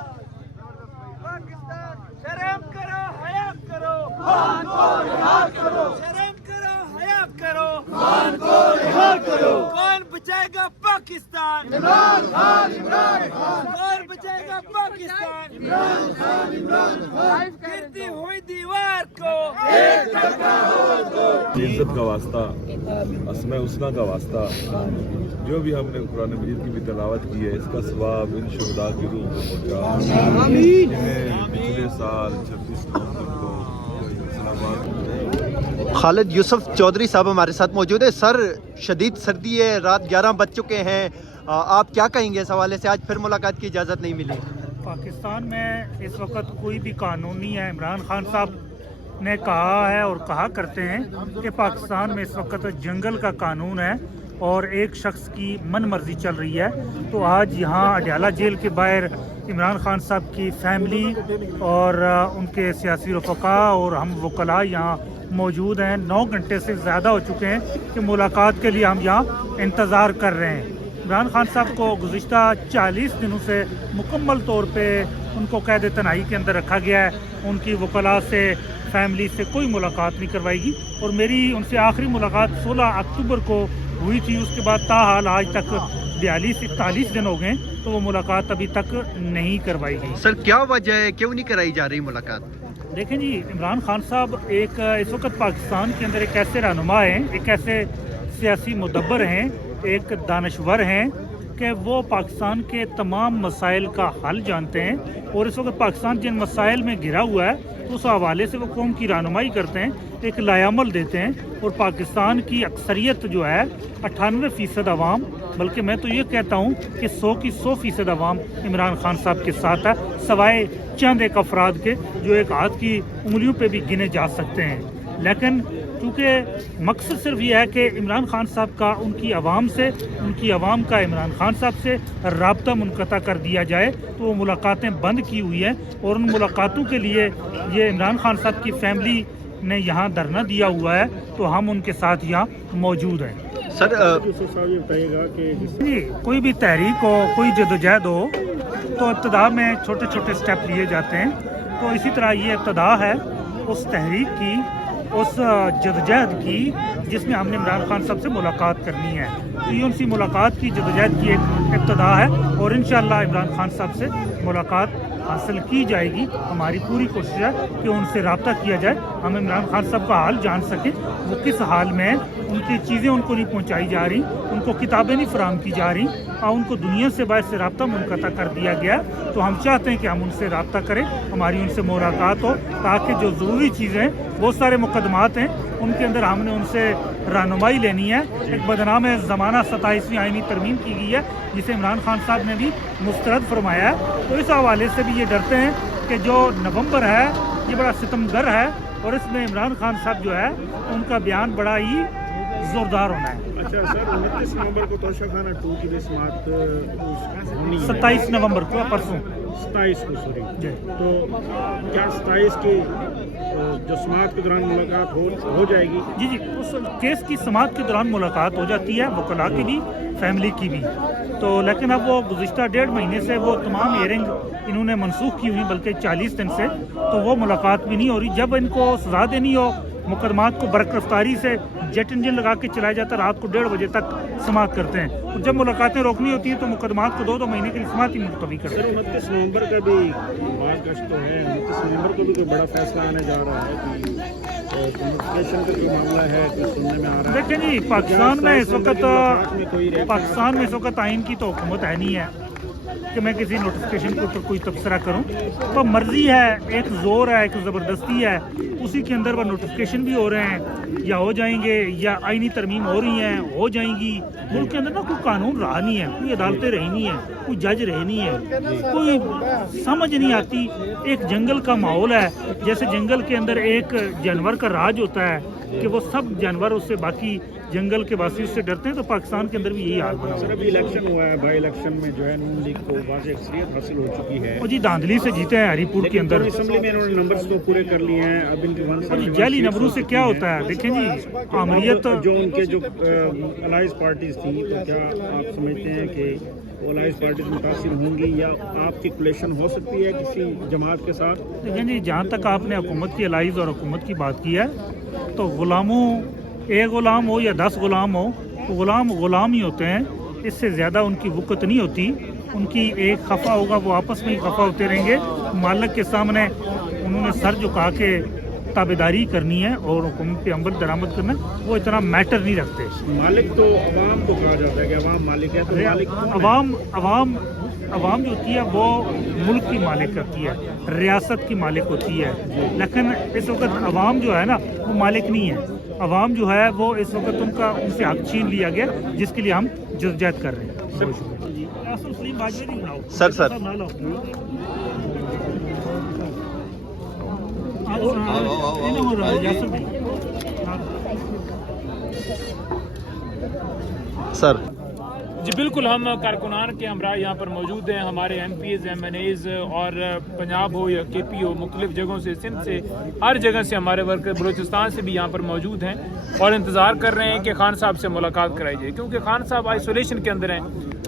शर्म करो हया करो खान को रिहा करो शर्म करो हया करो खान को रिहा करो कौन बचाएगा पाकिस्तान इमरान खान कौन बचाएगा पाकिस्तान इमरान खान गिरती हुई दीवार को एक टका हो दो इज्जत का वास्ता अस्मा हुस्ना का वास्ता जो भी हमने कुरान मजीद की भी तिलावत की है इसका सवाब इन शुहदा की रूह को पहुंचा। आमीन। पिछले साल 26 नवंबर को इस्लामाबाद खालिद यूसुफ चौधरी साहब हमारे साथ मौजूद है। सर शदीद सर्दी है, रात 11 बज चुके हैं, आप क्या कहेंगे इस हवाले से? आज फिर मुलाकात की इजाज़त नहीं मिली। पाकिस्तान में इस वक्त कोई भी कानून नहीं है। इमरान खान साहब ने कहा है और कहा करते हैं कि पाकिस्तान में इस वक्त जंगल का कानून है और एक शख्स की मन मर्जी चल रही है। तो आज यहाँ अडियाला जेल के बाहर इमरान खान साहब की फैमिली और उनके सियासी रफ़का और हम वकला यहाँ मौजूद हैं। 9 घंटे से ज़्यादा हो चुके हैं कि मुलाकात के लिए हम यहाँ इंतज़ार कर रहे हैं। इमरान खान साहब को गुज़िश्ता 40 दिनों से मुकम्मल तौर पे उनको कैद तनाई के अंदर रखा गया है। उनकी वकला से फैमिली से कोई मुलाकात नहीं करवाएगी और मेरी उनसे आखिरी मुलाकात 16 अक्टूबर को हुई थी। उसके बाद ताहाल आज तक 42-41 दिन हो गए तो वो मुलाकात अभी तक नहीं करवाई गई। सर क्या वजह है, क्यों नहीं कराई जा रही मुलाकात? देखें जी, इमरान खान साहब एक इस वक्त पाकिस्तान के अंदर एक ऐसे रहनुमा हैं, एक ऐसे सियासी मुदब्बर हैं, एक दानश्वर हैं کہ وہ پاکستان کے تمام مسائل کا حل جانتے ہیں اور اس وقت پاکستان جن مسائل میں گھرا ہوا ہے اس حوالے سے وہ قوم کی رہنمائی کرتے ہیں، ایک لائعمل دیتے ہیں، اور پاکستان کی اکثریت جو ہے 98% عوام، بلکہ میں تو یہ کہتا ہوں کہ 100% عوام عمران خان صاحب کے ساتھ ہے، سوائے چند ایک افراد کے جو ایک ہاتھ کی انگلیوں پہ بھی گنے جا سکتے ہیں۔ لیکن کیونکہ مقصد صرف یہ ہے کہ عمران خان صاحب کا ان کی عوام سے، ان کی عوام کا عمران خان صاحب سے رابطہ منقطع کر دیا جائے، تو وہ ملاقاتیں بند کی ہوئی ہیں، اور ان ملاقاتوں کے لیے یہ عمران خان صاحب کی فیملی نے یہاں دھرنا دیا ہوا ہے، تو ہم ان کے ساتھ یہاں موجود ہیں۔ سر جی، کوئی بھی تحریک ہو، کوئی جدوجہد ہو، تو ابتدا میں چھوٹے چھوٹے سٹیپ لیے جاتے ہیں، تو اسی طرح یہ ابتدا ہے اس تحریک کی، اس جدوجہد کی جس میں ہم نے عمران خان صاحب سے ملاقات کرنی ہے، تو یہ ان سے ملاقات کی جدوجہد کی ایک ابتدا ہے، اور انشاءاللہ عمران خان صاحب سے ملاقات حاصل کی جائے گی۔ ہماری پوری کوشش ہے کہ ان سے رابطہ کیا جائے، ہم عمران خان صاحب کا حال جان سکیں، وہ کس حال میں ہیں، ان کی چیزیں ان کو نہیں پہنچائی جا رہی، ان کو کتابیں نہیں فراہم کی جا رہی، اور ان کو دنیا سے باعث سے رابطہ منقطع کر دیا گیا، تو ہم چاہتے ہیں کہ ہم ان سے رابطہ کریں، ہماری ان سے ملاقات ہو، تاکہ جو ضروری چیزیں ہیں، بہت سارے مقدمات ہیں ان کے اندر ہم نے ان سے رہنمائی لینی ہے۔ ایک بدنام زمانہ 27ویں آئینی ترمیم کی گئی ہے جسے عمران خان صاحب نے بھی مسترد فرمایا ہے، تو اس حوالے سے بھی یہ ڈرتے ہیں کہ جو نومبر ہے یہ بڑا ستمگر ہے، اور اس میں عمران خان صاحب جو ہے ان کا بیان بڑا ہی زوردار ہونا ہے۔ اچھا سر، 29 نومبر کو توشہ خانہ 2 کی بھی سماعت ہونی ہے، 27 نومبر کو، پرسوں 27 کو، سوری جی، تو کیا 27 کی جو سماعت کے دوران ملاقات ہو جائے گی؟ جی جی، اس کیس کی سماعت کے دوران ملاقات ہو جاتی ہے، وکلاء کی بھی، فیملی کی بھی، تو لیکن اب وہ گزشتہ 1.5 مہینے سے وہ تمام ہیئرنگ انہوں نے منسوخ کی ہوئی، بلکہ 40 دن سے، تو وہ ملاقات بھی نہیں ہو رہی۔ جب ان کو سزا دینی ہو، مقدمات کو برق رفتاری سے جیٹ انجن لگا کے چلایا جاتا ہے، رات کو 1:30 بجے تک سماعت کرتے ہیں، اور جب ملاقاتیں روکنی ہوتی ہیں تو مقدمات کو 2 مہینے کے لیے سماعت ہی ملتوی کرتے ہیں۔ 29 نومبر کا بھی بعض گشت تو ہے، 29 نومبر کو بھی کوئی بڑا فیصلہ آنے جا رہا ہے کہ کنوکیشن کا جو معاملہ ہے کوئی سننے میں آ رہا ہے۔ دیکھیں جی، پاکستان میں اس وقت آئین کی تو حکومت ہے نہیں ہے کہ میں کسی نوٹیفکیشن کے اوپر کوئی تبصرہ کروں، وہ مرضی ہے، ایک زور ہے، ایک زبردستی ہے، اسی کے اندر وہ نوٹیفکیشن بھی ہو رہے ہیں، یا ہو جائیں گے، یا آئینی ترمیم ہو رہی ہیں، ہو جائیں گی۔ ملک کے اندر نا کوئی قانون رہا نہیں ہے، کوئی عدالتیں رہی نہیں ہیں، کوئی جج رہے نہیں ہے، کوئی سمجھ نہیں آتی۔ ایک جنگل کا ماحول ہے، جیسے جنگل کے اندر ایک جانور کا راج ہوتا ہے کہ وہ سب جانور اس سے، باقی جنگل کے واسی اس سے ڈرتے ہیں، تو پاکستان کے اندر بھی یہی حال بنا سر ابھی الیکشن ہوا ہے، بائی الیکشن میں جو ہے نون لیگ کو واضح اکثریت حاصل ہو چکی ہے، اور جی دھاندلی سے جیتے ہیں ہری پور کے اندر، اسمبلی میں انہوں نے نمبرز تو پورے کر لیے ہیں، اب ان کے اور جی جعلی نمبروں سے کیا ہوتا ہے؟ دیکھیں جی، آمریت جو ان کے جو الائز پارٹیز تھیں، تو کیا آپ سمجھتے ہیں کہ وہ الائز پارٹیز متاثر ہوں گی، یا آپ کی کولیشن ہو سکتی ہے کسی جماعت کے ساتھ؟ دیکھیں جی، جہاں تک آپ نے حکومت کی الائز اور حکومت کی بات کی ہے، تو غلاموں، ایک غلام ہو یا 10 غلام ہو، تو غلام غلام ہی ہوتے ہیں، اس سے زیادہ ان کی وقت نہیں ہوتی۔ ان کی ایک خفا ہوگا، وہ آپس میں ہی خفا ہوتے رہیں گے، مالک کے سامنے انہوں نے سر جھکا کے تابعداری کرنی ہے اور حکومت پہ عمل درآمد کرنا ہے، وہ اتنا میٹر نہیں رکھتے۔ مالک تو عوام کو کہا جاتا ہے کہ عوام مالک ہے، تو مالک عوام جو ہوتی ہے وہ ملک کی مالک ہوتی ہے، ریاست کی مالک ہوتی ہے، لیکن اس وقت عوام جو ہے نا وہ مالک نہیں ہے، عوام جو ہے وہ اس وقت ان سے حق چھین لیا گیا، جس کے لیے ہم جدوجہد کر رہے ہیں۔ سر سر جی بالکل، ہم کارکنان کے ہمراہ یہاں پر موجود ہیں، ہمارے MPs, MNAs اور پنجاب ہو یا کے پی ہو، مختلف جگہوں سے، سندھ سے، ہر جگہ سے ہمارے ورکر بلوچستان سے بھی یہاں پر موجود ہیں اور انتظار کر رہے ہیں کہ خان صاحب سے ملاقات کرائی جائے، کیونکہ خان صاحب آئسولیشن کے اندر ہیں۔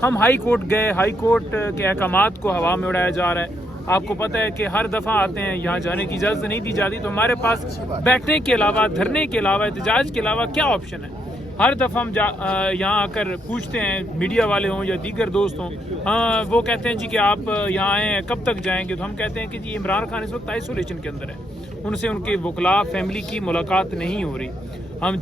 ہم ہائی کورٹ گئے، ہائی کورٹ کے احکامات کو ہوا میں اڑایا جا رہا ہے۔ آپ کو پتہ ہے کہ ہر دفعہ آتے ہیں، یہاں جانے کی اجازت نہیں دی جاتی، تو ہمارے پاس بیٹھنے کے علاوہ، دھرنے کے علاوہ، احتجاج کے علاوہ کیا آپشن ہے؟ ہر دفعہ ہم یہاں آ کر پوچھتے ہیں، میڈیا والے ہوں یا دیگر دوست ہوں، وہ کہتے ہیں جی کہ آپ یہاں آئے ہیں، کب تک جائیں گے؟ تو ہم کہتے ہیں کہ جی عمران خان اس وقت آئسولیشن کے اندر ہے، ان سے ان کے وکلاء، فیملی کی ملاقات نہیں ہو رہی۔ ہم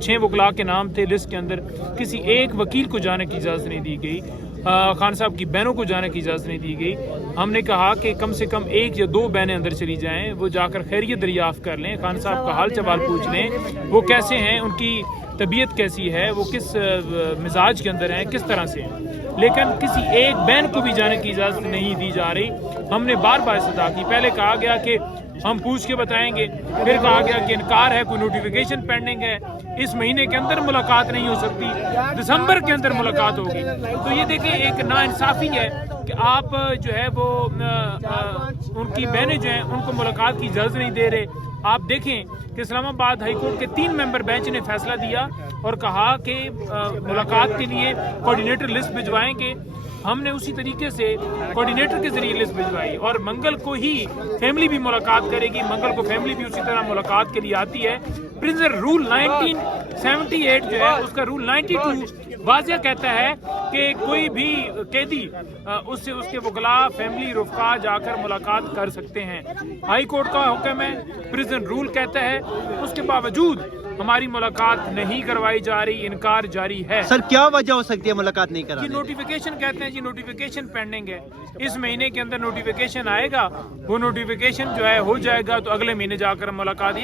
6 وکلاء کے نام تھے لسٹ کے اندر، کسی ایک وکیل کو جانے کی اجازت نہیں دی گئی۔ खान साहब की बहनों को जाने की इजाज़त नहीं दी गई। हमने कहा कि कम से कम 1 या 2 बहनें अंदर चली जाएं, वो जाकर खैरियत दरियाफ़्त कर लें, खान साहब का हाल चाल पूछ लें, वो कैसे हैं, उनकी तबीयत कैसी है, वो किस मिजाज के अंदर हैं, किस तरह से हैं। लेकिन किसी एक बहन को भी जाने की इजाज़त नहीं दी जा रही। हमने बार बार सदा की, पहले कहा गया कि हम पूछ के बताएंगे, फिर कहा गया कि इनकार है, कोई नोटिफिकेशन पेंडिंग है, इस महीने के अंदर मुलाकात नहीं हो सकती, दिसंबर के अंदर मुलाकात होगी। तो ये देखिए एक नाइंसाफ़ी है कि आप जो है वो उनकी बहनें जो हैं उनको मुलाकात की इजाज़त नहीं दे रहे। आप देखें कि इस्लामाबाद हाई कोर्ट के 3 मेंबर बेंच ने फैसला दिया और कहा कि मुलाकात के लिए कोऑर्डिनेटर लिस्ट भिजवाएंगे। हमने उसी तरीके से कोऑर्डिनेटर के जरिए लिस्ट भिजवाई और मंगल को ही फैमिली भी मुलाकात करेगी, मंगल को फैमिली भी उसी तरह मुलाकात के लिए आती है। प्रिजनर रूल 1978 जो है उसका रूल 92 वाज़िया कहता है कि कोई भी कैदी उससे उसके वकला फैमिली रुफ़का जाकर मुलाकात कर सकते हैं। हाई कोर्ट का हुक्म है, प्रिजन रूल कहता है, उसके बावजूद हमारी मुलाकात नहीं करवाई जा रही, इनकार जारी है। सर क्या वजह हो सकती है मुलाकात नहीं कराने? जी नोटिफिकेशन कहते हैं, जी नोटिफिकेशन पेंडिंग है, इस महीने के अंदर नोटिफिकेशन आएगा, वो नोटिफिकेशन जो है हो जाएगा तो अगले महीने जाकर मुलाकात।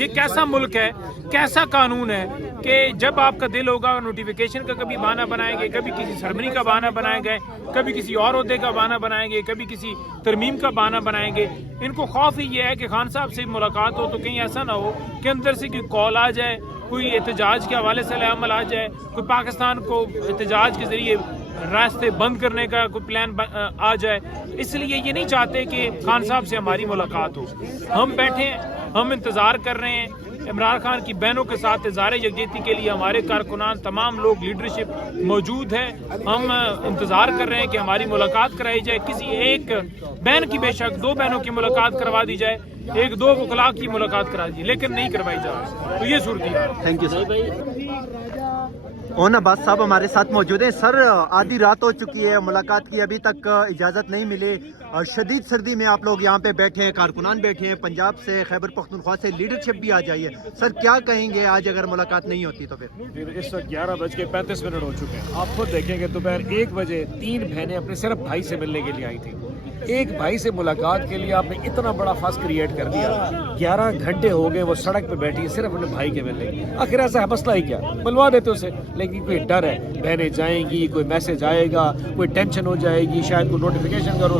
ये कैसा मुल्क है, कैसा कानून है कि जब आपका दिल होगा नोटिफिकेशन का कभी बहाना बनाएंगे, कभी किसी सरमनी का बहाना बनाएंगे, कभी किसी और ओहदे का बहाना बनाएंगे, कभी किसी तरमीम का बहाना बनाएंगे। इनको खौफ ही ये है कि खान साहब से मुलाकात हो तो कहीं ऐसा ना हो कि अंदर से कोई कॉल आ जाए, कोई एहतजाज के हवाले से अमल आ जाए, कोई पाकिस्तान को एहतजाज के जरिए रास्ते बंद करने का कोई प्लान आ जाए। इसलिए ये नहीं चाहते कि खान साहब से हमारी मुलाकात हो। हम बैठे हैं, हम इंतज़ार कर रहे हैं। इमरान खान की बहनों के साथ इज़हार यकजहती के लिए हमारे कारकुनान तमाम लोग लीडरशिप मौजूद है। हम इंतज़ार कर रहे हैं कि हमारी मुलाकात कराई जाए, किसी एक बहन की, बेशक 2 बहनों की मुलाकात करवा दी जाए, 1-2 वकला की मुलाकात करा दी, लेकिन नहीं करवाई जा रही। तो ये सूरत है। Thank you sir. Own Abbas साहब हमारे साथ मौजूद हैं। सर आधी रात हो चुकी है, मुलाकात की अभी तक इजाज़त नहीं मिली। शदीद सर्दी में आप लोग यहाँ पे बैठे हैं, कारकुनान बैठे हैं, पंजाब से, खैबर पख्तूनख्वा से लीडरशिप भी आ जाइए। सर क्या कहेंगे आज अगर मुलाकात नहीं होती तो फिर? इस वक्त 11:35 हो चुके हैं। आप खुद देखेंगे दोपहर 1 बजे 3 बहनें अपने सिर्फ भाई से मिलने के लिए आई थी। एक भाई से मुलाकात के लिए आपने इतना बड़ा फस क्रिएट कर दिया। 11 घंटे हो गए वो सड़क पे बैठी है सिर्फ अपने भाई के मिलने। आखिर ऐसा मसला ही क्या, बुलवा देते उसे, लेकिन कोई डर है, बहनें जाएंगी, कोई मैसेज आएगा, कोई टेंशन हो जाएगी, शायद कोई नोटिफिकेशन करो।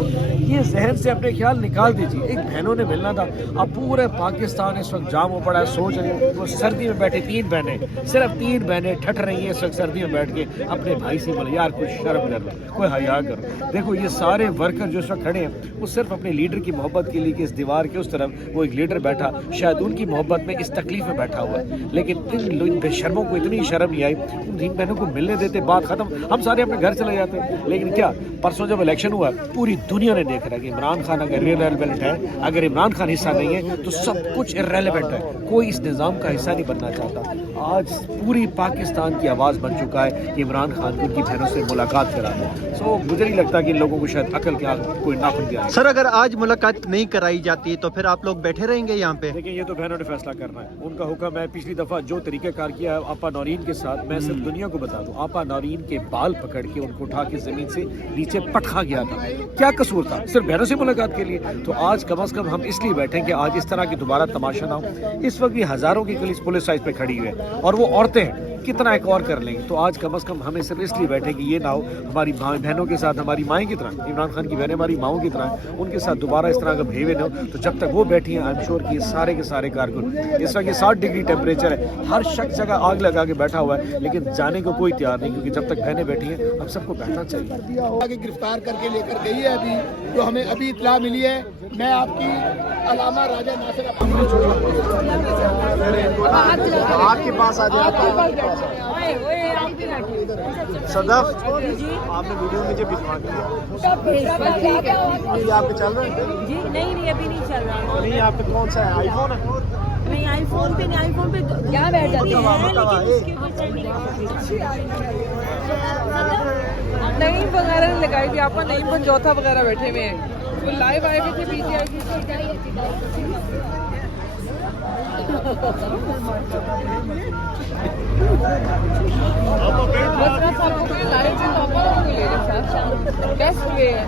ये जहन से अपने ख्याल निकाल दीजिए। एक बहनों ने मिलना था। अब पूरे पाकिस्तान इस वक्त जाम हो पड़ा है। सोच रहे वो सर्दी में बैठे 3 बहनें, सिर्फ 3 बहनें ठट रही हैं इस वक्त सर्दी में बैठ के अपने भाई से बोले। यार कुछ शर्म कर लो, कोई हया करो। देखो ये सारे वर्कर जो इस वक्त खड़े हैं वो सिर्फ अपने लीडर की मोहब्बत के लिए कि इस दीवार के उस तरफ वो एक लीडर बैठा, शायद उनकी मोहब्बत में इस तकलीफ में बैठा हुआ है। लेकिन इन बेशर्मों को इतनी शर्म नहीं आई, इन बहनों को मिलने देते, बात खत्म, हम सारे अपने घर चले जाते। लेकिन क्या परसों जब इलेक्शन हुआ पूरी दुनिया ने देख रहा है कि इमरान खान अगर इररेलेवेंट है, अगर इमरान खान हिस्सा नहीं है तो सब कुछ इररेलेवेंट है। कोई इस निज़ाम का हिस्सा नहीं बनना चाहता। आज पूरी पाकिस्तान की आवाज़ बन चुका है कि इमरान खान को उनकी बहनों से मुलाकात करा दो। सो मुझे नहीं लगता कि लोगों को शायद अकल के आगे कोई नाखुन दिया। सर अगर आज मुलाकात नहीं कराई जाती तो फिर आप लोग बैठे रहेंगे यहाँ पे? देखिए ये तो बहनों ने फैसला करना है, उनका हुक्म है। पिछली दफ़ा जो तरीक़ाकार किया है आपा नौरीन के साथ, मैं सिर्फ दुनिया को बता दूं, आपा नौरीन के बाल पकड़ के उनको उठा के ज़मीन से नीचे पटखा गया था। क्या कसूर था? सिर्फ बहनों से मुलाकात के लिए। तो आज कम अज़ कम हम इसलिए बैठे कि आज इस तरह की दोबारा तमाशा ना हो। इस वक्त भी हज़ारों की पुलिस साइड पे खड़ी हुई है और वो औरतें हैं, कितना एक और कर लेंगे। तो आज कम अज़ कम हमें सिर्फ इसलिए बैठे कि ये ना हो हमारी बहनों के साथ, हमारी माएँ की तरह, इमरान खान की बहनें हमारी माओं की तरह, उनके साथ दोबारा इस तरह का बिहेवियर न हो। तो जब तक वो बैठी हैं आई एम श्योर कि सारे के सारे कारकुन, इस वक्त ये 60 डिग्री टेम्परेचर है, हर शख्स जगह आग लगा के बैठा हुआ है, लेकिन जाने को कोई तैयार नहीं, क्योंकि जब तक बहनें बैठी हैं अब सबको बैठना चाहिए। आगे गिरफ्तार करके लेकर गई है अभी, जो हमें अभी इत्तला मिली है। मैं आपकी अलामा राजा नासिर आपके पास आ जाए। सदफ आपने वीडियो मुझे भिजवा दिया, ये आप पे चल रहा है? जी नहीं अभी नहीं चल रहा। नहीं आप पे कौन सा है, आईफोन है? नहीं आईफोन पे नहीं, आईफोन पे क्या बैठ जाती है, नहीं वगैरह लगाई थी आपको, नहीं पंजौथा वगैरह बैठे हुए हैं, वो लाइव आए थे पीछे आई थी। बेस्ट वे है।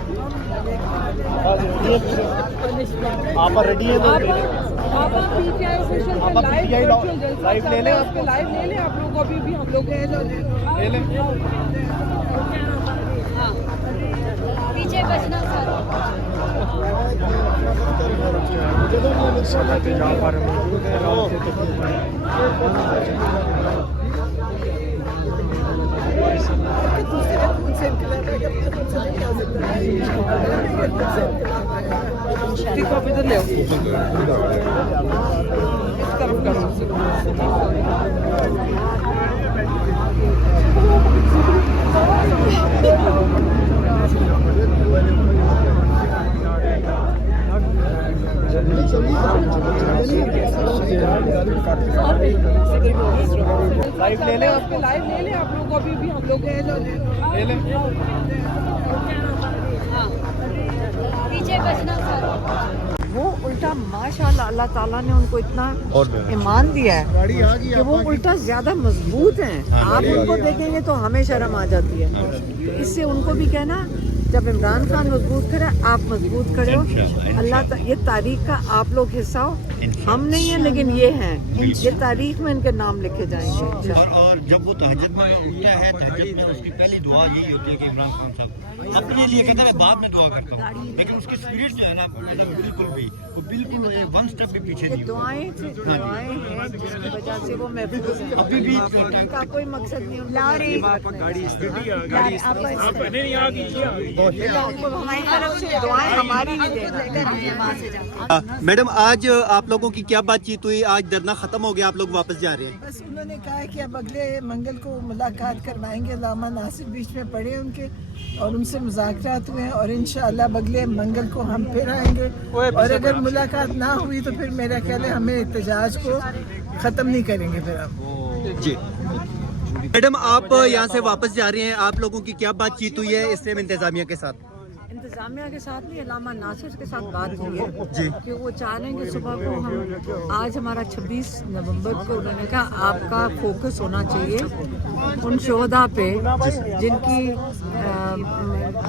आप रेडी है? आप PTI ऑफिशियल पे लाइव ले लें, आप लाइव ले लें। आप लोग अभी भी हम लोग ले लें। पीछे बचना सर। आप इधर ले आओ। इस तरफ कर सकते लाइव ले लें, लाइव ले लें। आप लोग अभी भी हम लोग ले लें। पीछे बचना सर। वो उल्टा माशाल्लाह अल्लाह ताला ने उनको इतना ईमान दिया है कि वो उल्टा ज्यादा मजबूत हैं। आप उनको देखेंगे तो हमें शर्म आ जाती है। तो इससे उनको भी कहना, जब इमरान खान मजबूत खड़े आप मजबूत खड़े हो। अल्लाह ये तारीख का आप लोग हिस्सा हो। हम नहीं हैं लेकिन ये हैं, ये तारीख में इनके नाम लिखे जाएंगे। और जब वो तहज्जुद में उठता है, तहज्जुद में उसकी पहली दुआ यही होती है कि इमरान खान साहब अपने लिए कहता है मैं बाद में दुआ करता हूँ, लेकिन उसकी स्पिरिट जो है ना बिल्कुल भी वन स्टेप भी पीछे नहीं। दुआएं हैं जिसकी वजह से वो महफूज हैं। अभी भी उनका कोई मकसद नहीं है। हमारी तरफ से दुआएं हमारी भी देना। मैडम आज आप लोगों की क्या बातचीत हुई? आज धरना खत्म हो गया, आप लोग वापस जा रहे हैं? बस उन्होंने कहा है कि अब अगले मंगल को मुलाकात करवाएंगे। लामा नासिर बीच में पड़े उनके और उनसे मुज़ाकरात हुए हैं और इंशाअल्लाह अगले मंगल को हम फिर आएंगे। और अगर मुलाकात ना हुई तो फिर मेरा ख्याल है हमें एहतजाज को ख़त्म नहीं करेंगे फिर हम जी। मैडम आप यहाँ से वापस जा रहे हैं, आप लोगों की क्या बातचीत हुई है इस्लाम इंतजामिया के साथ? इंतजामिया के साथ नहीं, अल्लामा नासिर के साथ बात हुई है जी। कि वो चाह रहे हैं कि सुबह को हम, आज हमारा 26 नवंबर को उन्होंने कहा आपका फोकस होना चाहिए उन शोहदा पे जिनकी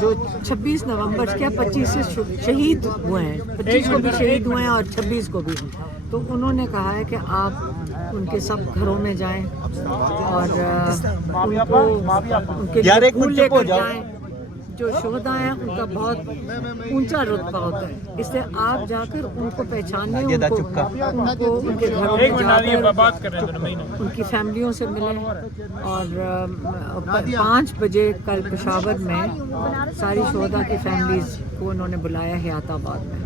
जो 26 नवंबर क्या 25 से शहीद हुए हैं, 25 को भी शहीद हुए हैं और 26 को भी। तो उन्होंने कहा है कि आप उनके सब घरों में जाएं और उनको उनके लिए फूल लेकर जाएं। जो शोहदा हैं उनका बहुत ऊंचा रुतबा होता है, इसलिए आप जाकर उनको पहचानें, उनको उनके घरों में जाकर उनकी फैमिलियों से मिलें। और 5 बजे कल पेशावर में सारी शोहदा की फैमिलीज को उन्होंने बुलाया है हयाताबाद में,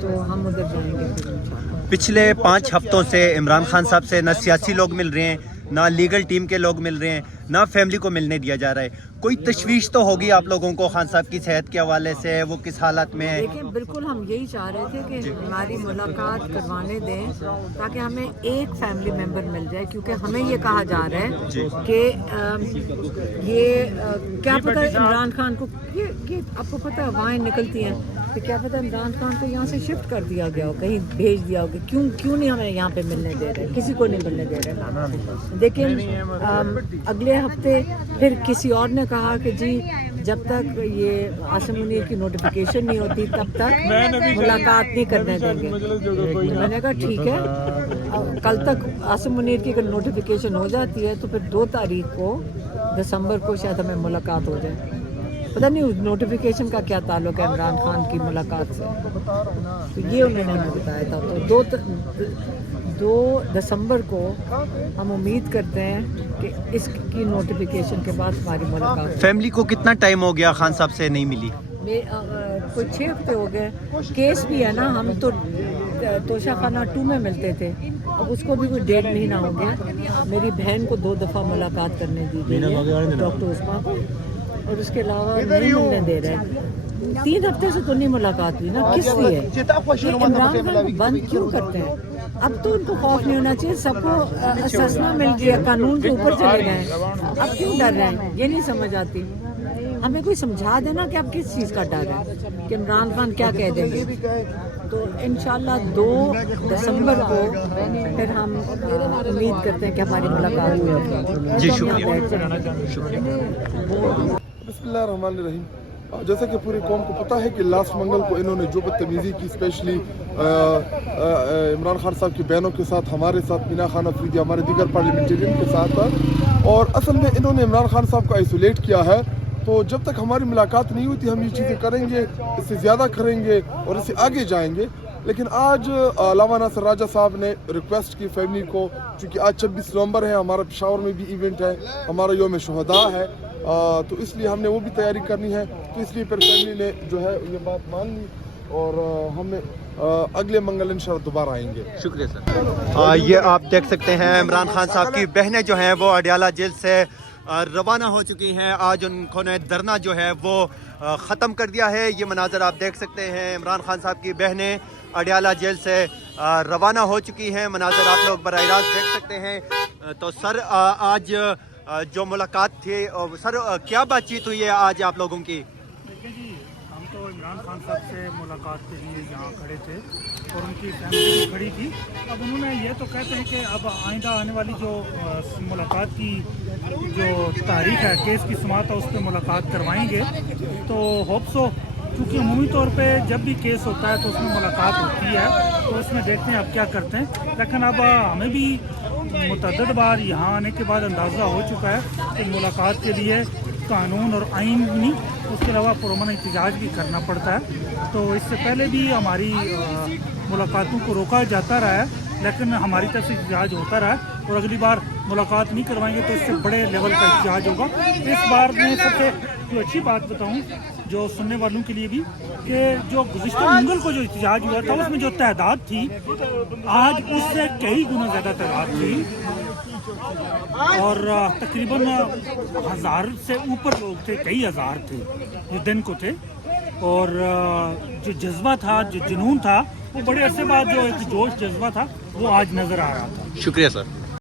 तो हम उधर जाएंगे इंशाल्लाह। पिछले 5 हफ्तों से इमरान खान साहब से ना सियासी लोग मिल रहे हैं, ना लीगल टीम के लोग मिल रहे हैं, ना फैमिली को मिलने दिया जा रहा है। कोई तशवीश तो होगी आप लोगों को खान साहब की सेहत के हवाले से, वो किस हालत में है? देखिए बिल्कुल हम यही चाह रहे थे कि हमारी मुलाकात करवाने दें ताकि हमें एक फैमिली मेंबर मिल जाए, क्योंकि हमें ये कहा जा रहा है कि क्या पता इमरान खान को ये आपको पता है हवाएं निकलती हैं कि क्या पता इमरान खान को यहाँ से शिफ्ट कर दिया गया हो, कहीं भेज दिया हो कि क्यों नहीं हमें यहाँ पे मिलने दे रहे, किसी को नहीं मिलने दे रहे। लेकिन अगले हफ्ते फिर किसी और ने कहा कि जी जब तक ये आसिम मुनीर की नोटिफिकेशन नहीं होती तब तक मुलाकात नहीं करने देंगे। मैंने कहा ठीक है, कल तक आसिम मुनीर की अगर नोटिफिकेशन हो जाती है तो फिर 2 तारीख को दिसंबर को शायद हमें मुलाकात हो जाए। पता नहीं नोटिफिकेशन का क्या ताल्लुक है इमरान खान की मुलाकात से, तो ये उन्होंने हमें बताया था। तो 2 दिसंबर को हम उम्मीद करते हैं कि इसकी नोटिफिकेशन के बाद हमारी मुलाकात। फैमिली को कितना टाइम हो गया खान साहब से नहीं मिली? कोई 6 हफ्ते हो गए। केस भी है ना, हम तो तोशाखाना 2 में मिलते थे, अब उसको भी कोई 1.5 महीना हो गया। मेरी बहन को 2 दफ़ा मुलाकात करने दी गई है डॉक्टर उस्मा को, और उसके अलावा नहीं मिलने दे रहे हैं। 3 हफ्ते से तो नहीं मुलाकात हुई ना, किस लिए? इमरान खान को बंद क्यों करते हैं? अब तो उनको खौफ नहीं होना चाहिए, सबको अससना मिल गया, कानून के ऊपर चले गए, अब क्यों डर रहे हैं? ये नहीं समझ आती। हमें कोई समझा देना कि अब किस चीज़ का डर है, कि इमरान खान क्या कह देंगे। तो इंशाल्लाह 2 दिसंबर को फिर हम उम्मीद करते हैं कि हमारी मुलाकात हुई। जी शुक्रिया। बिस्मिल्लाहिर्रहमानिर्रहीम। जैसा कि पूरी कौम को पता है कि लास्ट मंगल को इन्होंने जो बदतमीज़ी की, स्पेशली इमरान खान साहब की बहनों के साथ, हमारे साथ, मीना खान अफरीदी, हमारे दीगर पार्लियामेंटेरियन के साथ, और असल में इन्होंने इमरान खान साहब को आइसोलेट किया है। तो जब तक हमारी मुलाकात नहीं हुई थी हम ये चीज़ें करेंगे, इससे ज़्यादा करेंगे और इससे आगे जाएंगे। लेकिन आज अल्लामा नासिर राजा साहब ने रिक्वेस्ट की फैमिली को, चूँकि आज 26 नवंबर है, हमारा पेशावर में भी इवेंट है, हमारा यौम शुहदा है, तो इसलिए हमने वो भी तैयारी करनी है। तो इसलिए फिर फैमिली ने जो है ये बात मान ली और हमें अगले मंगल इंशाल्लाह दोबारा आएंगे। शुक्रिया सर। ये आप देख सकते हैं इमरान खान साहब की बहनें जो हैं वो अडियाला जेल से रवाना हो चुकी हैं। आज उन्होंने धरना जो है वो ख़त्म कर दिया है। ये मनाजर आप देख सकते हैं, इमरान खान साहब की बहनें अडियाला जेल से रवाना हो चुकी हैं। मनाजर आप लोग बराह रास्त देख सकते हैं। तो सर आज जो मुलाकात थी, सर क्या बातचीत हुई है आज आप लोगों की? देखिए जी, हम तो इमरान खान साहब से मुलाकात के लिए यहाँ खड़े थे और उनकी फैमिली भी खड़ी थी। अब उन्होंने ये तो कहते हैं कि अब आइंदा आने वाली जो मुलाकात की जो तारीख है, केस की समाअत है, उस पर मुलाकात करवाएंगे। तो होप सो, क्योंकि अमूमी तौर पे जब भी केस होता है तो उसमें मुलाकात होती है, तो उसमें देखते हैं अब क्या करते हैं। लेकिन अब हमें भी मुतअद्दिद बार यहाँ आने के बाद अंदाज़ा हो चुका है कि मुलाकात के लिए कानून और आइन नहीं, उसके अलावा पुरअमन एहतजाज भी करना पड़ता है। तो इससे पहले भी हमारी मुलाकातों को रोका जाता रहा है, लेकिन हमारी तरफ से एहतजाज होता रहा है और अगली बार मुलाकात नहीं करवाएंगे तो इससे बड़े लेवल का एहतजाज होगा। इस बार में सबसे जो अच्छी बात बताऊं जो सुनने वालों के लिए भी, कि जो गुज़िश्ता मंगल को जो एहतजाज हुआ था उसमें जो तादाद थी, आज उससे कई गुना ज़्यादा तादाद थी और तकरीबन 1000 से ऊपर लोग थे, कई हज़ार थे जो दिन को थे। और जो जज्बा था, जो जुनून था, वो बड़े अरसे बाद जो एक जोश जज्बा था वो आज नज़र आ रहा था। शुक्रिया सर।